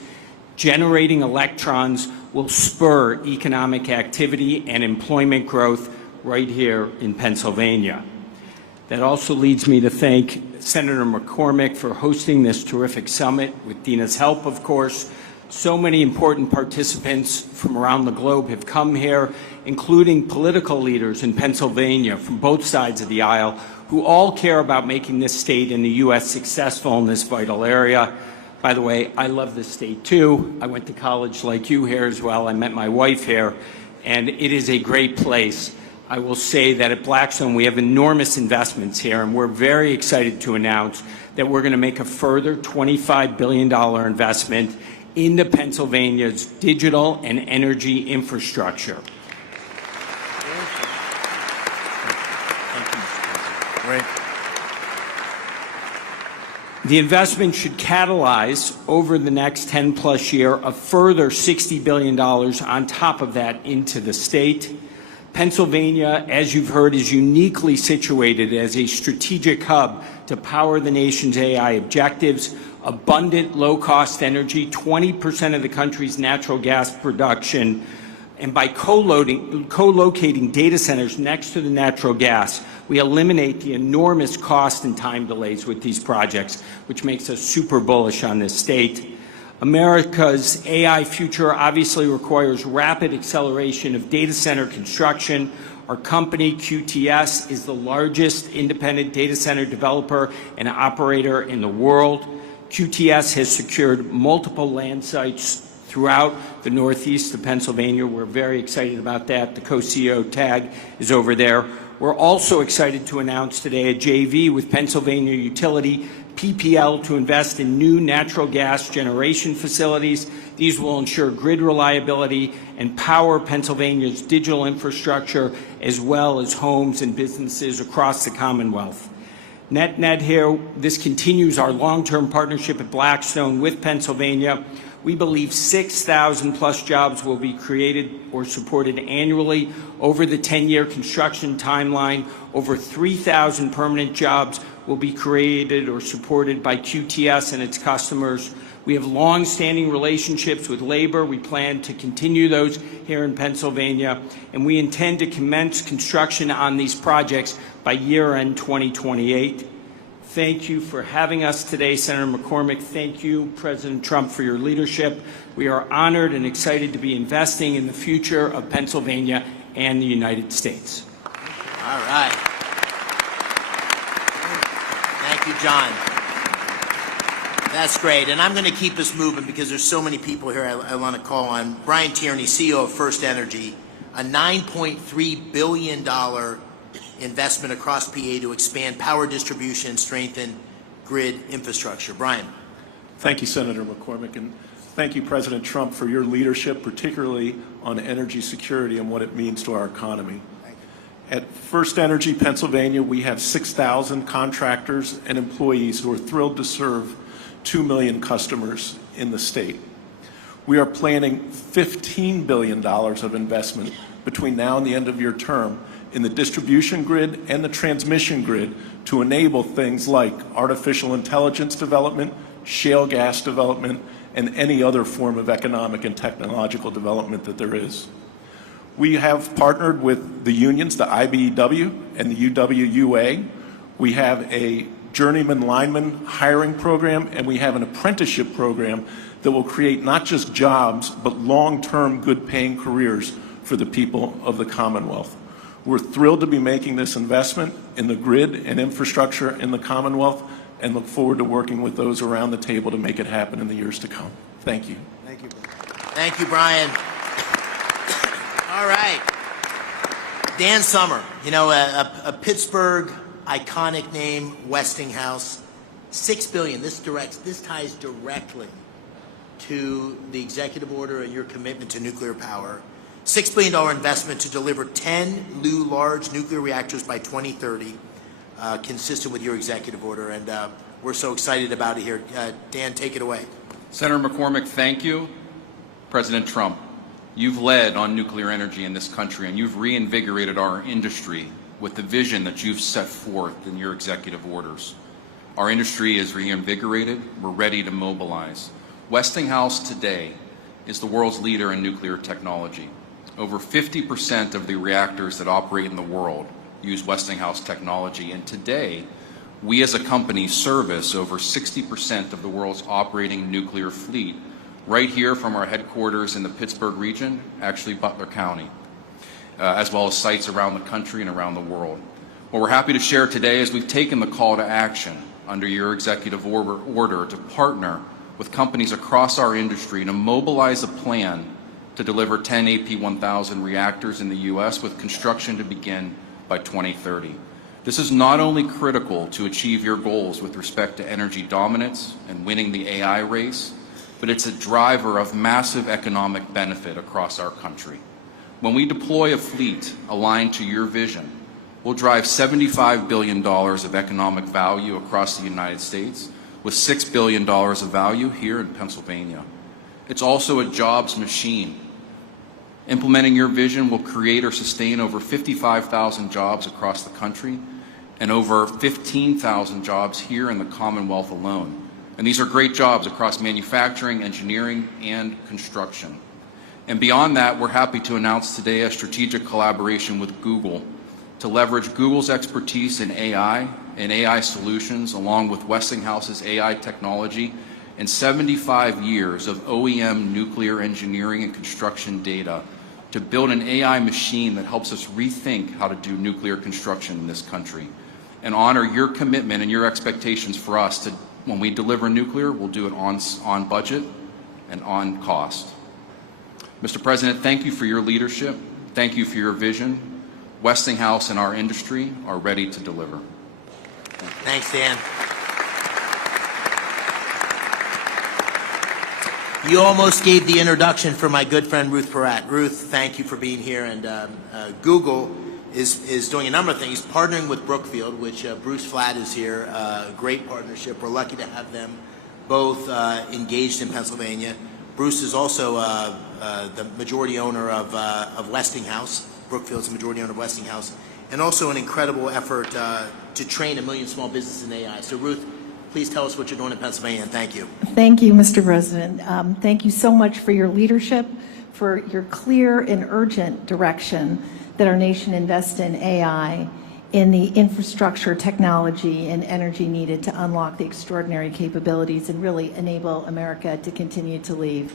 Generating electrons will spur economic activity and employment growth right here in Pennsylvania. That also leads me to thank Senator McCormick for hosting this terrific summit, with Dina's help, of course, So many important participants from around the globe have come here, including political leaders in Pennsylvania from both sides of the aisle, who all care about making this state and the U.S. successful in this vital area. By the way, I love this state too. I went to college like you here as well. I met my wife here, and it is a great place. I will say that at Blackstone we have enormous investments here, and we're very excited to announce that we're going to make a further $25 billion investment into Pennsylvania's digital and energy infrastructure. Great. The investment should catalyze over the next 10-plus year a further $60 billion on top of that into the state. Pennsylvania, as you've heard, is uniquely situated as a strategic hub to power the nation's AI objectives. Abundant, low-cost energy, 20% of the country's natural gas production, and by co-locating data centers next to the natural gas, we eliminate the enormous cost and time delays with these projects, which makes us super bullish on this state. America's AI future obviously requires rapid acceleration of data center construction. Our company, QTS, is the largest independent data center developer and operator in the world. QTS has secured multiple land sites throughout the northeast of Pennsylvania. We're very excited about that. The co-CEO tag is over there. We're also excited to announce today a JV with Pennsylvania utility PPL to invest in new natural gas generation facilities. These will ensure grid reliability and power Pennsylvania's digital infrastructure as well as homes and businesses across the Commonwealth. Net here, this continues our long-term partnership at Blackstone with Pennsylvania. We believe 6,000 plus jobs will be created or supported annually over the 10-year construction timeline. Over 3,000 permanent jobs will be created or supported by QTS and its customers. We have long-standing relationships with labor. We plan to continue those here in Pennsylvania, and we intend to commence construction on these projects by year-end 2028. Thank you for having us today, Senator McCormick. Thank you, President Trump, for your leadership. We are honored and excited to be investing in the future of Pennsylvania and the United States. All right. Thank you, John. That's great. And I'm going to keep us moving because there's so many people here I want to call on. Brian Tierney, CEO of First Energy, a $9.3 billion investment across PA to expand power distribution and strengthen grid infrastructure. Brian. Thank you, Senator McCormick, and thank you, President Trump, for your leadership, particularly on energy security and what it means to our economy. At First Energy Pennsylvania, we have 6,000 contractors and employees who are thrilled to serve 2 million customers in the state. We are planning $15 billion of investment between now and the end of your term in the distribution grid and the transmission grid to enable things like artificial intelligence development, shale gas development, and any other form of economic and technological development that there is. We have partnered with the unions, the IBEW and the UWUA. We have a journeyman lineman hiring program, and we have an apprenticeship program that will create not just jobs, but long-term good-paying careers for the people of the Commonwealth. We're thrilled to be making this investment in the grid and infrastructure in the Commonwealth and look forward to working with those around the table to make it happen in the years to come. Thank you. Thank you. Thank you, Brian. All right. Dan Summer, you know, a Pittsburgh iconic name, Westinghouse, $6 billion. This ties directly to the executive order and your commitment to nuclear power. $6 billion investment to deliver 10 new large nuclear reactors by 2030, consistent with your executive order. And we're so excited about it here. Dan, take it away. Senator McCormick, thank you. President Trump, you've led on nuclear energy in this country, and you've reinvigorated our industry with the vision that you've set forth in your executive orders. Our industry is reinvigorated. We're ready to mobilize. Westinghouse today is the world's leader in nuclear technology. Over 50% of the reactors that operate in the world use Westinghouse technology, and today, we as a company service over 60% of the world's operating nuclear fleet right here from our headquarters in the Pittsburgh region, actually Butler County, as well as sites around the country and around the world. What we're happy to share today is we've taken the call to action under your executive order to partner with companies across our industry to mobilize a plan to deliver 10 AP1000 reactors in the U.S. with construction to begin by 2030. This is not only critical to achieve your goals with respect to energy dominance and winning the AI race, but it's a driver of massive economic benefit across our country. When we deploy a fleet aligned to your vision, we'll drive $75 billion of economic value across the United States, with $6 billion of value here in Pennsylvania. It's also a jobs machine. Implementing your vision will create or sustain over 55,000 jobs across the country and over 15,000 jobs here in the Commonwealth alone. And these are great jobs across manufacturing, engineering, and construction. And beyond that, we're happy to announce today a strategic collaboration with Google to leverage Google's expertise in AI and AI solutions, along with Westinghouse's AI technology and 75 years of OEM nuclear engineering and construction data to build an AI machine that helps us rethink how to do nuclear construction in this country and honor your commitment and your expectations for us to, when we deliver nuclear, we'll do it on budget and on cost. Mr. President, thank you for your leadership. Thank you for your vision. Westinghouse and our industry are ready to deliver. Thanks, Dan. You almost gave the introduction for my good friend Ruth Peratt. Ruth, thank you for being here. And Google is doing a number of things, partnering with Brookfield, which Bruce Flatt is here. Great partnership. We're lucky to have them both engaged in Pennsylvania. Bruce is also the majority owner of Westinghouse. Brookfield's the majority owner of Westinghouse, and also an incredible effort to train 1 million small businesses in AI. So Ruth, please tell us what you're doing in Pennsylvania, and thank you. Thank you, Mr. President. Thank you so much for your leadership, for your clear and urgent direction that our nation invest in AI, in the infrastructure, technology, and energy needed to unlock the extraordinary capabilities and really enable America to continue to lead.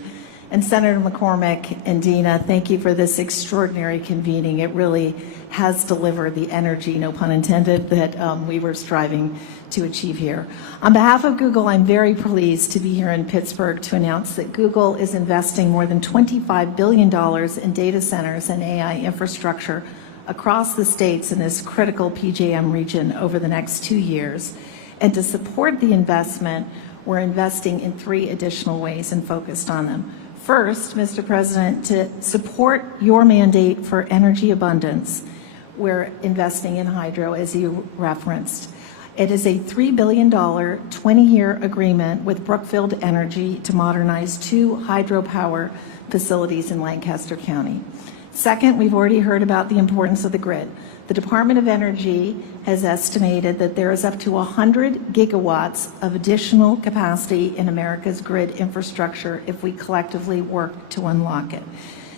And Senator McCormick and Dina, thank you for this extraordinary convening. It really has delivered the energy, no pun intended, that we were striving to achieve here. On behalf of Google, I'm very pleased to be here in Pittsburgh to announce that Google is investing more than $25 billion in data centers and AI infrastructure across the states in this critical PJM region over the next 2 years. And to support the investment, we're investing in 3 additional ways and focused on them. First, Mr. President, to support your mandate for energy abundance, we're investing in hydro, as you referenced. It is a $3 billion 20-year agreement with Brookfield Energy to modernize 2 hydropower facilities in Lancaster County. Second, we've already heard about the importance of the grid. The Department of Energy has estimated that there is up to 100 gigawatts of additional capacity in America's grid infrastructure if we collectively work to unlock it.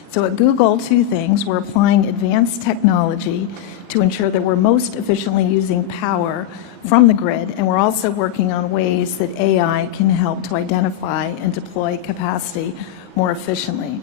So at Google, 2 things. We're applying advanced technology to ensure that we're most efficiently using power from the grid, and we're also working on ways that AI can help to identify and deploy capacity more efficiently.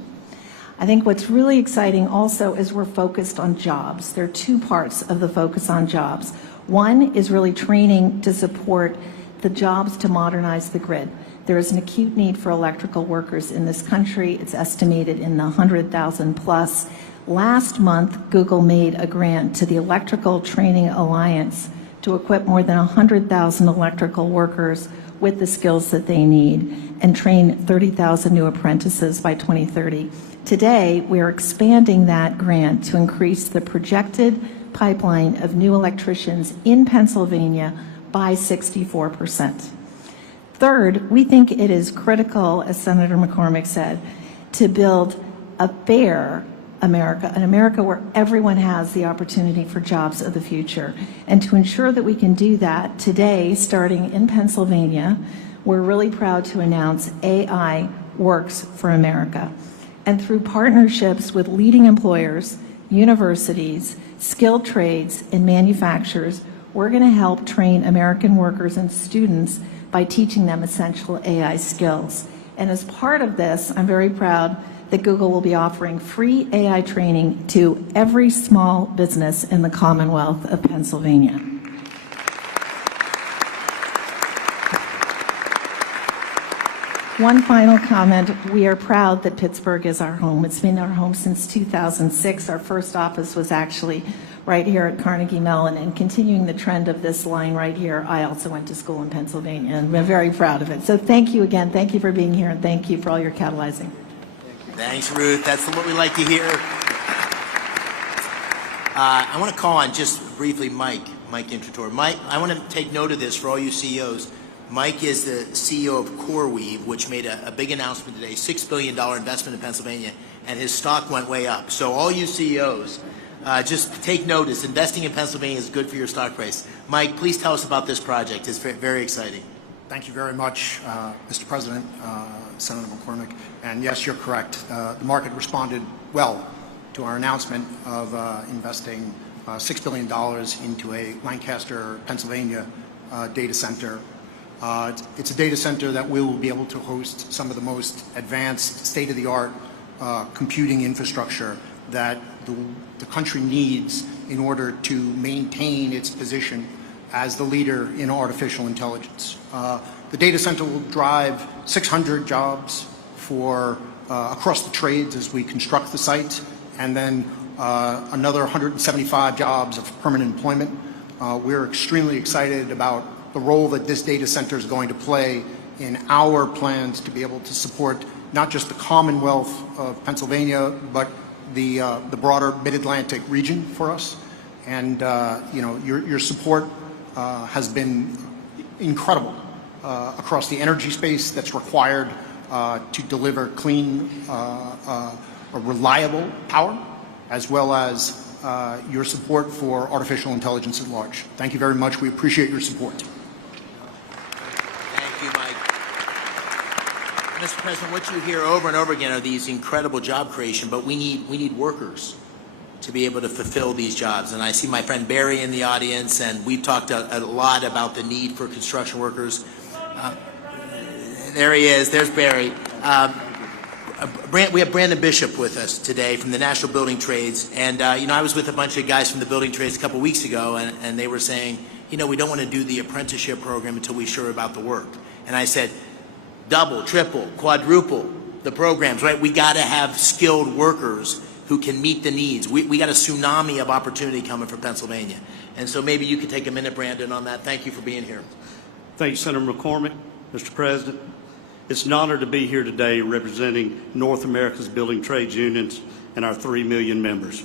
I think what's really exciting also is we're focused on jobs. There are 2 parts of the focus on jobs. One is really training to support the jobs to modernize the grid. There is an acute need for electrical workers in this country. It's estimated in the 100,000 plus. Last month, Google made a grant to the Electrical Training Alliance to equip more than 100,000 electrical workers with the skills that they need and train 30,000 new apprentices by 2030. Today, we are expanding that grant to increase the projected pipeline of new electricians in Pennsylvania by 64%. Third, we think it is critical, as Senator McCormick said, to build a fair America, an America where everyone has the opportunity for jobs of the future. And to ensure that we can do that, today, starting in Pennsylvania, we're really proud to announce AI Works for America. And through partnerships with leading employers, universities, skilled trades, and manufacturers, we're going to help train American workers and students by teaching them essential AI skills. And as part of this, I'm very proud that Google will be offering free AI training to every small business in the Commonwealth of Pennsylvania. One final comment. We are proud that Pittsburgh is our home. It's been our home since 2006. Our first office was actually right here at Carnegie Mellon, and continuing the trend of this line right here, I also went to school in Pennsylvania, and we're very proud of it. So thank you again. Thank you for being here, and thank you for all your catalyzing. Thanks, Ruth. That's what we like to hear. I want to call on just briefly Mike Intrator. Mike, I want to take note of this for all you CEOs. Mike is the CEO of CoreWeave, which made a big announcement today, $6 billion investment in Pennsylvania, and his stock went way up. So all you CEOs, just take notice. Investing in Pennsylvania is good for your stock price. Mike, please tell us about this project. It's very exciting. Thank you very much, Mr. President, Senator McCormick. And yes, you're correct. The market responded well to our announcement of investing $6 billion into a Lancaster, Pennsylvania data center. It's a data center that will be able to host some of the most advanced, state-of-the-art computing infrastructure that the country needs in order to maintain its position as the leader in artificial intelligence. The data center will drive 600 jobs for across the trades as we construct the site, and then another 175 jobs of permanent employment. We're extremely excited about the role that this data center is going to play in our plans to be able to support not just the Commonwealth of Pennsylvania, but the broader Mid-Atlantic region for us. And your support has been incredible across the energy space that's required to deliver clean, reliable power, as well as your support for artificial intelligence at large. Thank you very much. We appreciate your support. Thank you, Mike. Mr. President, what you hear over and over again are these incredible job creation, but we need workers to be able to fulfill these jobs. And I see my friend Barry in the audience, and we've talked a lot about the need for construction workers. There he is. There's Barry. We have Brandon Bishop with us today from the National Building Trades. And, I was with a bunch of guys from the building trades a couple weeks ago, and they were saying, we don't want to do the apprenticeship program until we're sure about the work. And I said, double, triple, quadruple the programs, right? We got to have skilled workers who can meet the needs. We got a tsunami of opportunity coming for Pennsylvania. And so maybe you could take a minute, Brandon, on that. Thank you for being here. Thank you, Senator McCormick. Mr. President, it's an honor to be here today representing North America's building trades unions and our 3 million members,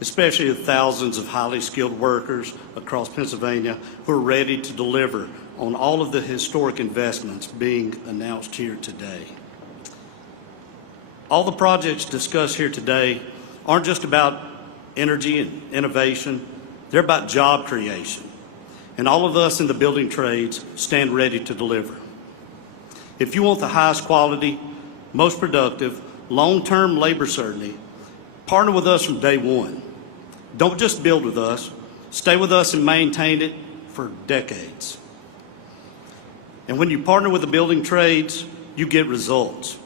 especially the thousands of highly skilled workers across Pennsylvania who are ready to deliver on all of the historic investments being announced here today. All the projects discussed here today aren't just about energy and innovation, they're about job creation. And all of us in the building trades stand ready to deliver. If you want the highest quality, most productive, long-term labor certainty, partner with us from day one. Don't just build with us, stay with us and maintain it for decades. And when you partner with the building trades, you get results.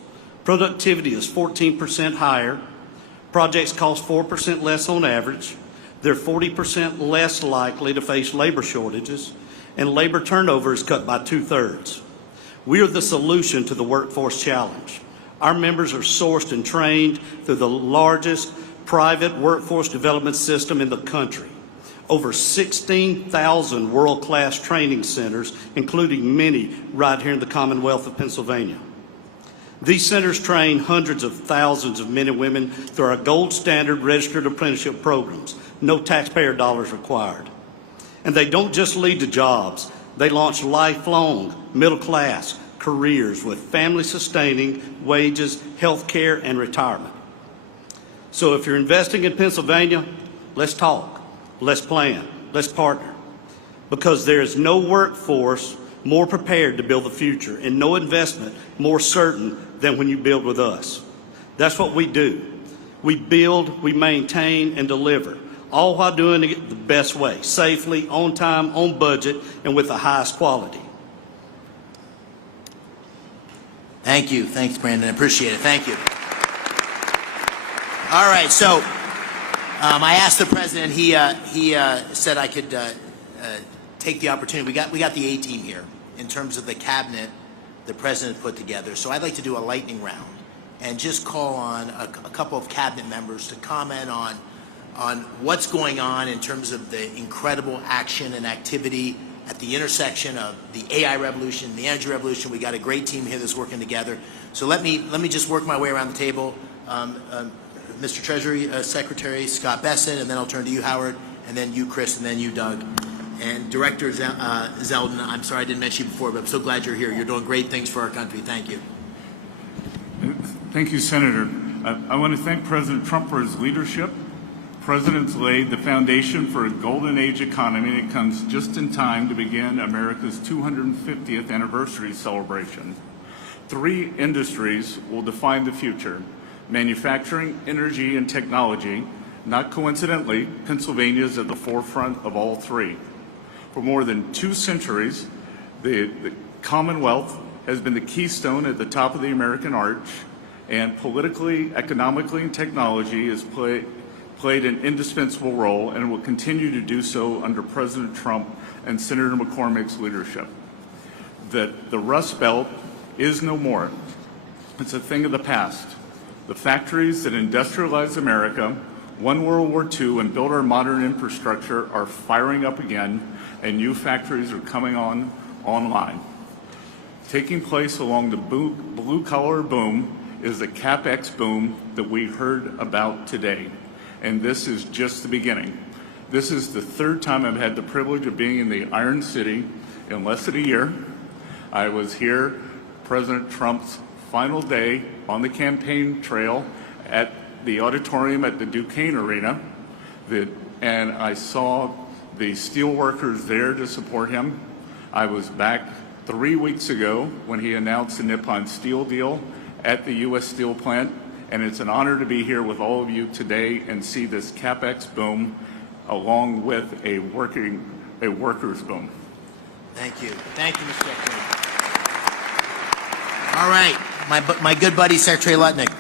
Productivity is 14% higher, projects cost 4% less on average, they're 40% less likely to face labor shortages, and labor turnover is cut by 2/3. We are the solution to the workforce challenge. Our members are sourced and trained through the largest private workforce development system in the country. Over 16,000 world-class training centers, including many right here in the Commonwealth of Pennsylvania. These centers train hundreds of thousands of men and women through our gold standard registered apprenticeship programs. No taxpayer dollars required. And they don't just lead to jobs. They launch lifelong middle-class careers with family-sustaining wages, health care, and retirement. So if you're investing in Pennsylvania, let's talk, let's plan, let's partner. Because there is no workforce more prepared to build the future and no investment more certain than when you build with us. That's what we do. We build, we maintain, and deliver, all while doing it the best way, safely, on time, on budget, and with the highest quality. Thank you. Thanks, Brandon. I appreciate it. Thank you. All right, so I asked the president. He said I could take the opportunity. We got the A-team here in terms of the cabinet the president put together. So I'd like to do a lightning round and just call on a couple of cabinet members to comment on what's going on in terms of the incredible action and activity at the intersection of the AI revolution, the energy revolution. We got a great team here that's working together. So let me just work my way around the table. Mr. Treasury Secretary Scott Bessent, and then I'll turn to you, Howard, and then you, Chris, and then you, Doug. And Director Zeldin, I'm sorry I didn't mention you before, but I'm so glad you're here. You're doing great things for our country. Thank you. Thank you, Senator. I want to thank President Trump for his leadership. The President's laid the foundation for a golden age economy that comes just in time to begin America's 250th anniversary celebration. 3 industries will define the future: manufacturing, energy, and technology. Not coincidentally, Pennsylvania is at the forefront of all 3. For more than 2 centuries, the Commonwealth has been the keystone at the top of the American arch, and politically, economically, and technology has played an indispensable role and will continue to do so under President Trump and Senator McCormick's leadership. That the Rust Belt is no more. It's a thing of the past. The factories that industrialized America, won World War II, and built our modern infrastructure are firing up again, and new factories are coming online. Taking place along the blue-collar boom is the CapEx boom that we heard about today. And this is just the beginning. This is the 3rd time I've had the privilege of being in the Iron City in less than a year. I was here President Trump's final day on the campaign trail at the auditorium at the Duquesne Arena, and I saw the steel workers there to support him. I was back 3 weeks ago when he announced the Nippon Steel deal at the U.S. Steel plant, and it's an honor to be here with all of you today and see this CapEx boom along with a workers boom. Thank you. Thank you, Mr. Secretary. All right, my good buddy, Secretary Lutnick.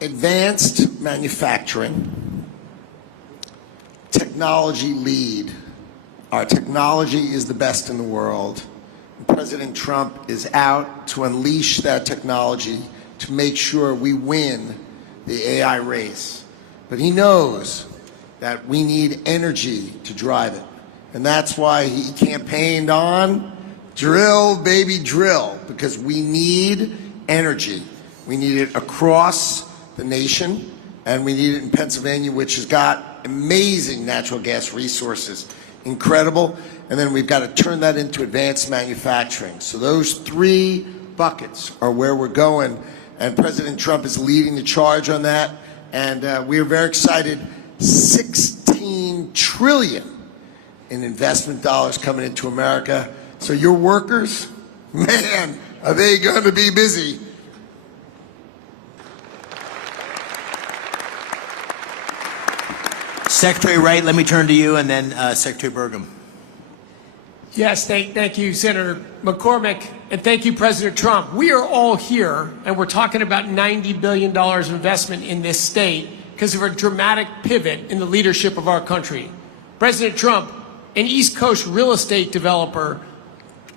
Advanced manufacturing, technology lead. Our technology is the best in the world. President Trump is out to unleash that technology to make sure we win the AI race. But he knows that we need energy to drive it. And that's why he campaigned on drill, baby, drill, because we need energy. We need it across the nation, and we need it in Pennsylvania, which has got amazing natural gas resources, incredible. And then we've got to turn that into advanced manufacturing. So those 3 buckets are where we're going, and President Trump is leading the charge on that. And we are very excited. $16 trillion in investment dollars coming into America. So your workers, man, are they going to be busy? Secretary Wright, let me turn to you, and then Secretary Burgum. Yes, thank you, Senator McCormick, and thank you, President Trump. We are all here, and we're talking about $90 billion of investment in this state because of a dramatic pivot in the leadership of our country. President Trump, an East Coast real estate developer,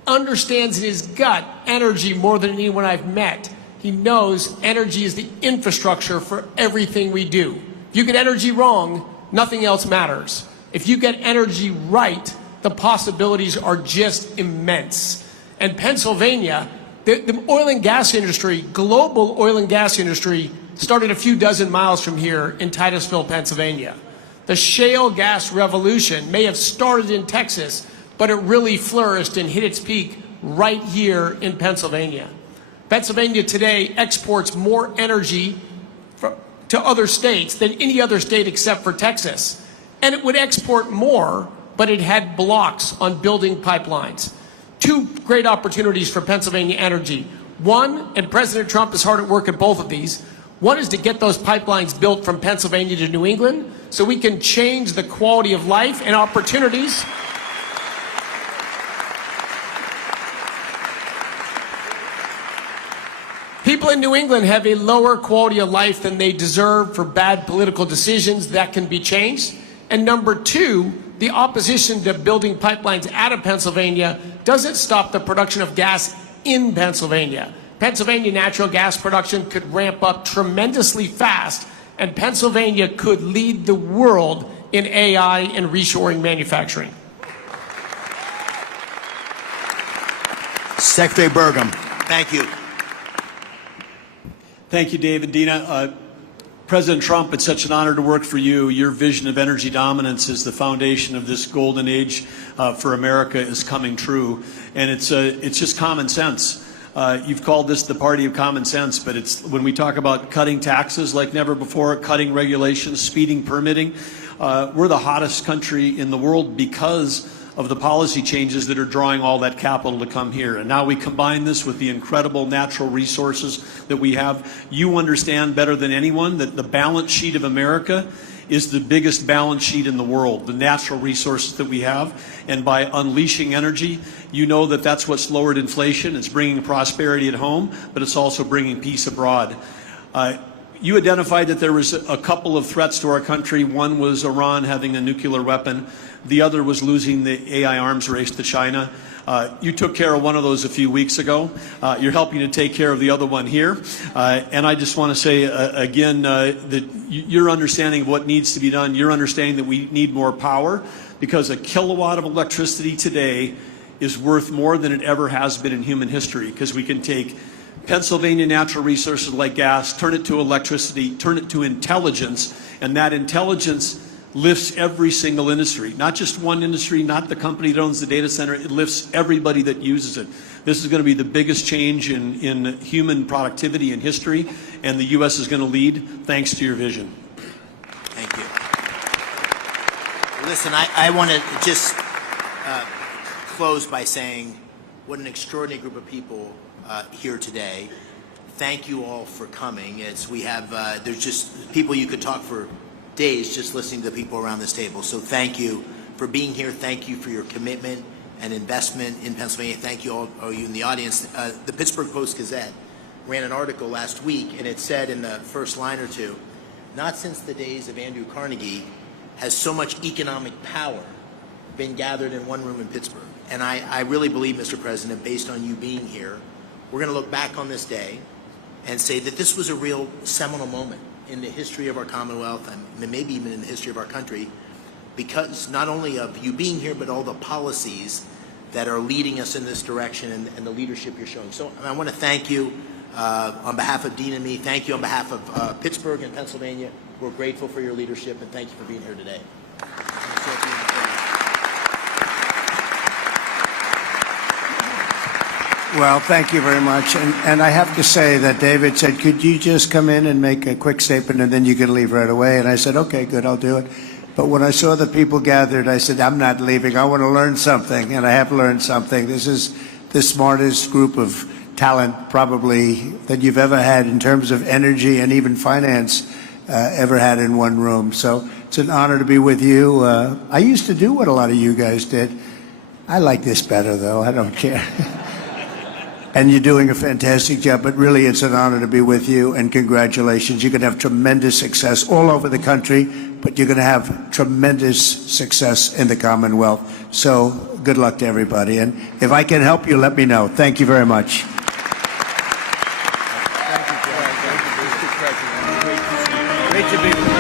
understands in his gut energy more than anyone I've met. He knows energy is the infrastructure for everything we do. If you get energy wrong, nothing else matters. If you get energy right, the possibilities are just immense. And Pennsylvania, the oil and gas industry, global oil and gas industry, started a few dozen miles from here in Titusville, Pennsylvania. The shale gas revolution may have started in Texas, but it really flourished and hit its peak right here in Pennsylvania. Pennsylvania today exports more energy to other states than any other state except for Texas. And it would export more, but it had blocks on building pipelines. 2 great opportunities for Pennsylvania energy. One, and President Trump is hard at work at both of these, one is to get those pipelines built from Pennsylvania to New England so we can change the quality of life and opportunities. People in New England have a lower quality of life than they deserve for bad political decisions that can be changed. And number two, the opposition to building pipelines out of Pennsylvania doesn't stop the production of gas in Pennsylvania. Pennsylvania natural gas production could ramp up tremendously fast, and Pennsylvania could lead the world in AI and reshoring manufacturing. Secretary Burgum. Thank you. Thank you, David. Dina. President Trump, it's such an honor to work for you. Your vision of energy dominance is the foundation of this golden age for America is coming true. And it's just common sense. You've called this the party of common sense, but it's when we talk about cutting taxes like never before, cutting regulations, speeding permitting, we're the hottest country in the world because of the policy changes that are drawing all that capital to come here. And now we combine this with the incredible natural resources that we have. You understand better than anyone that the balance sheet of America is the biggest balance sheet in the world, the natural resources that we have. And by unleashing energy, you know that that's what's lowered inflation. It's bringing prosperity at home, but it's also bringing peace abroad. You identified that there was a couple of threats to our country. One was Iran having a nuclear weapon. The other was losing the AI arms race to China. You took care of one of those a few weeks ago. You're helping to take care of the other one here. And I just want to say again that your understanding of what needs to be done, your understanding that we need more power, because a kilowatt of electricity today is worth more than it ever has been in human history, because we can take Pennsylvania natural resources like gas, turn it to electricity, turn it to intelligence, and that intelligence lifts every single industry, not just one industry, not the company that owns the data center. It lifts everybody that uses it. This is going to be the biggest change in human productivity in history, and the U.S. is going to lead thanks to your vision. Thank you. Listen, I want to just close by saying what an extraordinary group of people here today. Thank you all for coming. As we have, there's just people you could talk for days just listening to the people around this table. So thank you for being here. Thank you for your commitment and investment in Pennsylvania. Thank you all you in the audience. The Pittsburgh Post-Gazette ran an article last week, and it said in the first line or two, not since the days of Andrew Carnegie has so much economic power been gathered in one room in Pittsburgh. And I really believe, Mr. President, based on you being here, we're going to look back on this day and say that this was a real seminal moment in the history of our Commonwealth, and maybe even in the history of our country, because not only of you being here, but all the policies that are leading us in this direction and the leadership you're showing. So I want to thank you on behalf of Dean and me. Thank you on behalf of Pittsburgh and Pennsylvania. We're grateful for your leadership, and thank you for being here today. Well, thank you very much. And I have to say that David said, could you just come in and make a quick statement and then you can leave right away? And I said, okay, good, I'll do it. But when I saw the people gathered, I said, I'm not leaving. I want to learn something, and I have learned something. This is the smartest group of talent probably that you've ever had in terms of energy and even finance ever had in one room. So it's an honor to be with you. I used to do what a lot of you guys did. I like this better, though. I don't care. And you're doing a fantastic job, but really it's an honor to be with you, and congratulations. You're going to have tremendous success all over the country, but you're going to have tremendous success in the Commonwealth. So good luck to everybody. And if I can help you, let me know. Thank you very much. Great to be with you.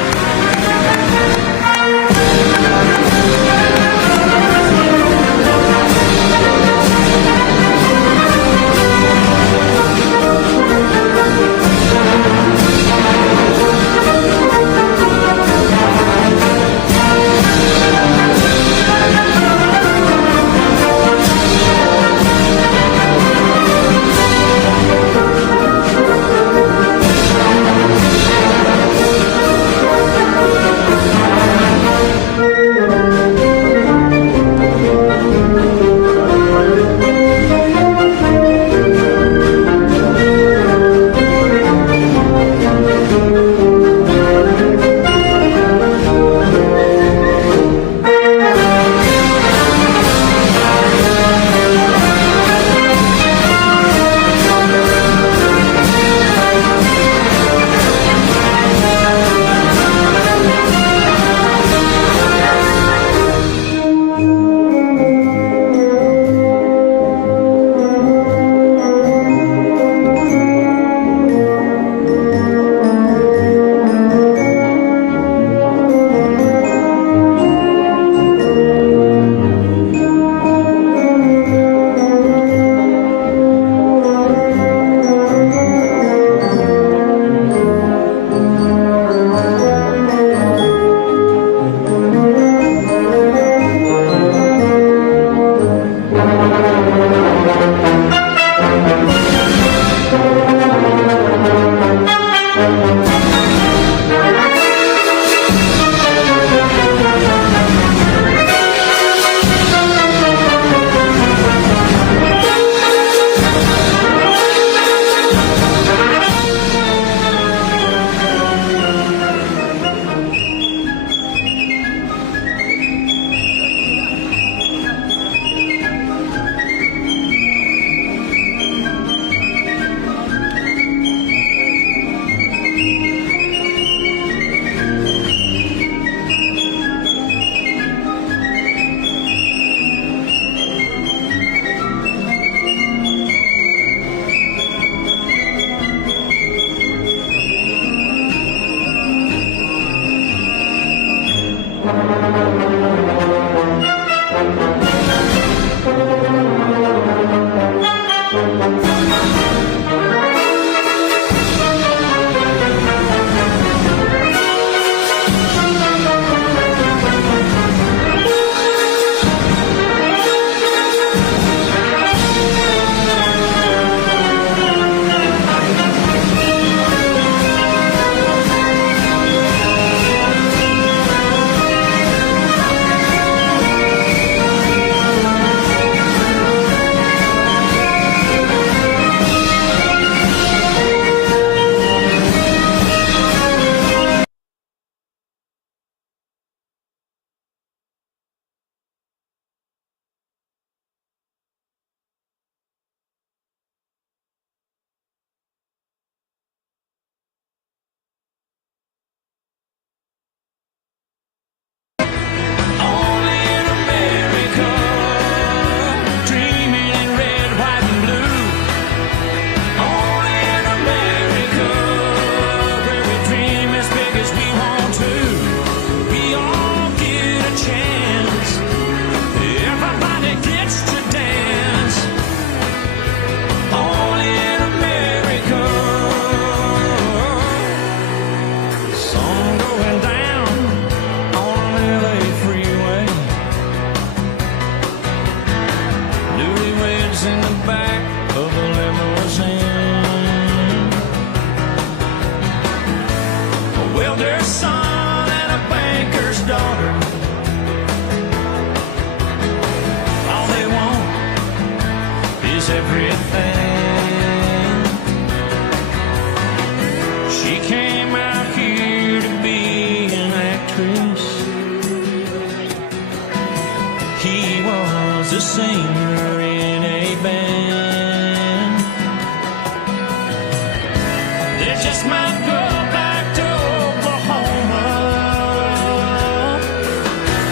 just might go back to Oklahoma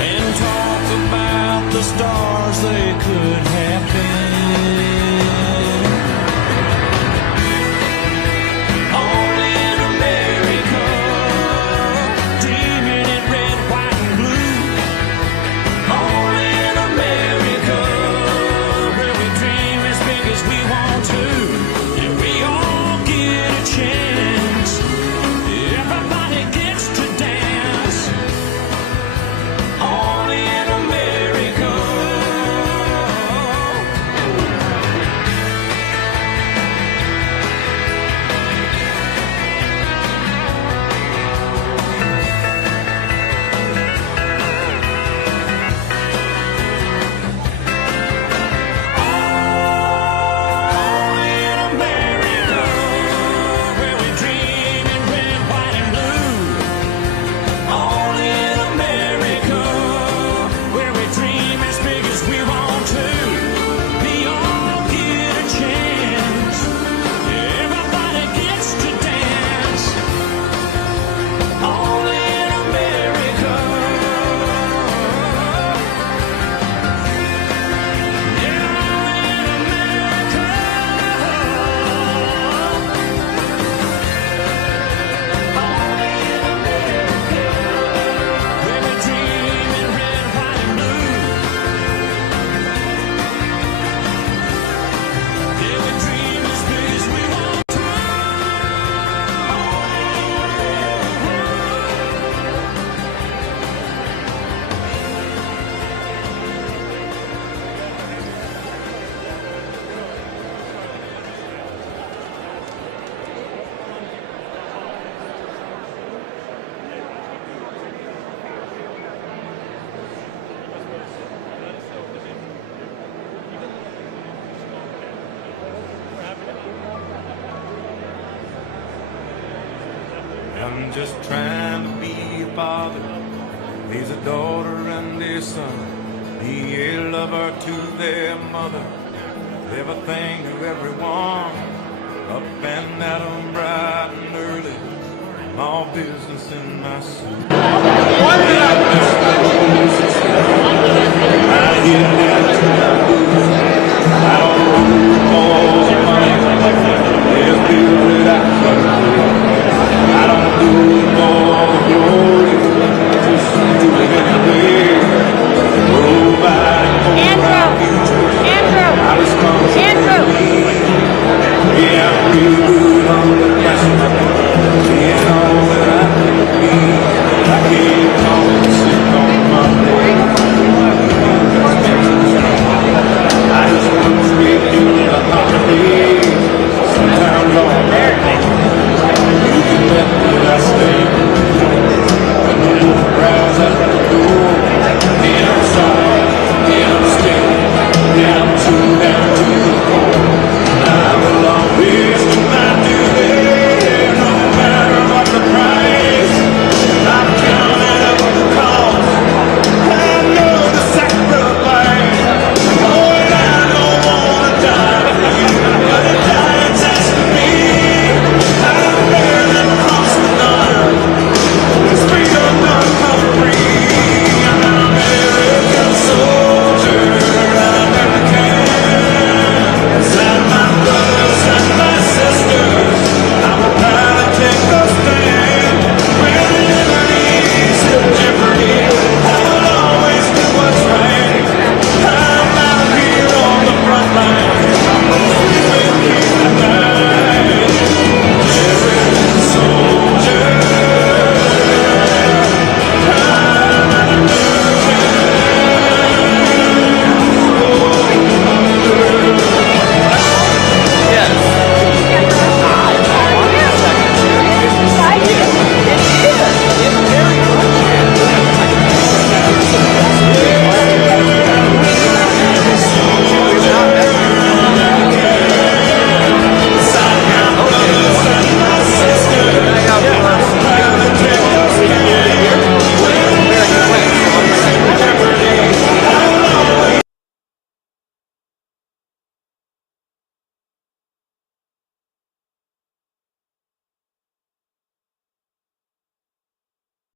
and talk about the stars they could have been. Only in America, dreaming in red, white, and blue. Only in America, where we dream as big as we want to, and we all get a chance. Everybody gets to dance. Only in America. Only in America, where we dream in red, white, and blue. Only in America, where we dream as big as we want to. We all get a chance. Everybody gets to dance. Only in America. Yeah, only in America. Only in America, where we dream in red, white, and blue. Yeah, we dream as big as we want to. I'm just trying to be a father, raise a daughter and a son, be a lover to their mother, everything to everyone, up and at 'em bright and early, all business in my suit. I don't do it for the glory, just do it anyway. Providing for our future. I just come to me. Yeah, I'm real good.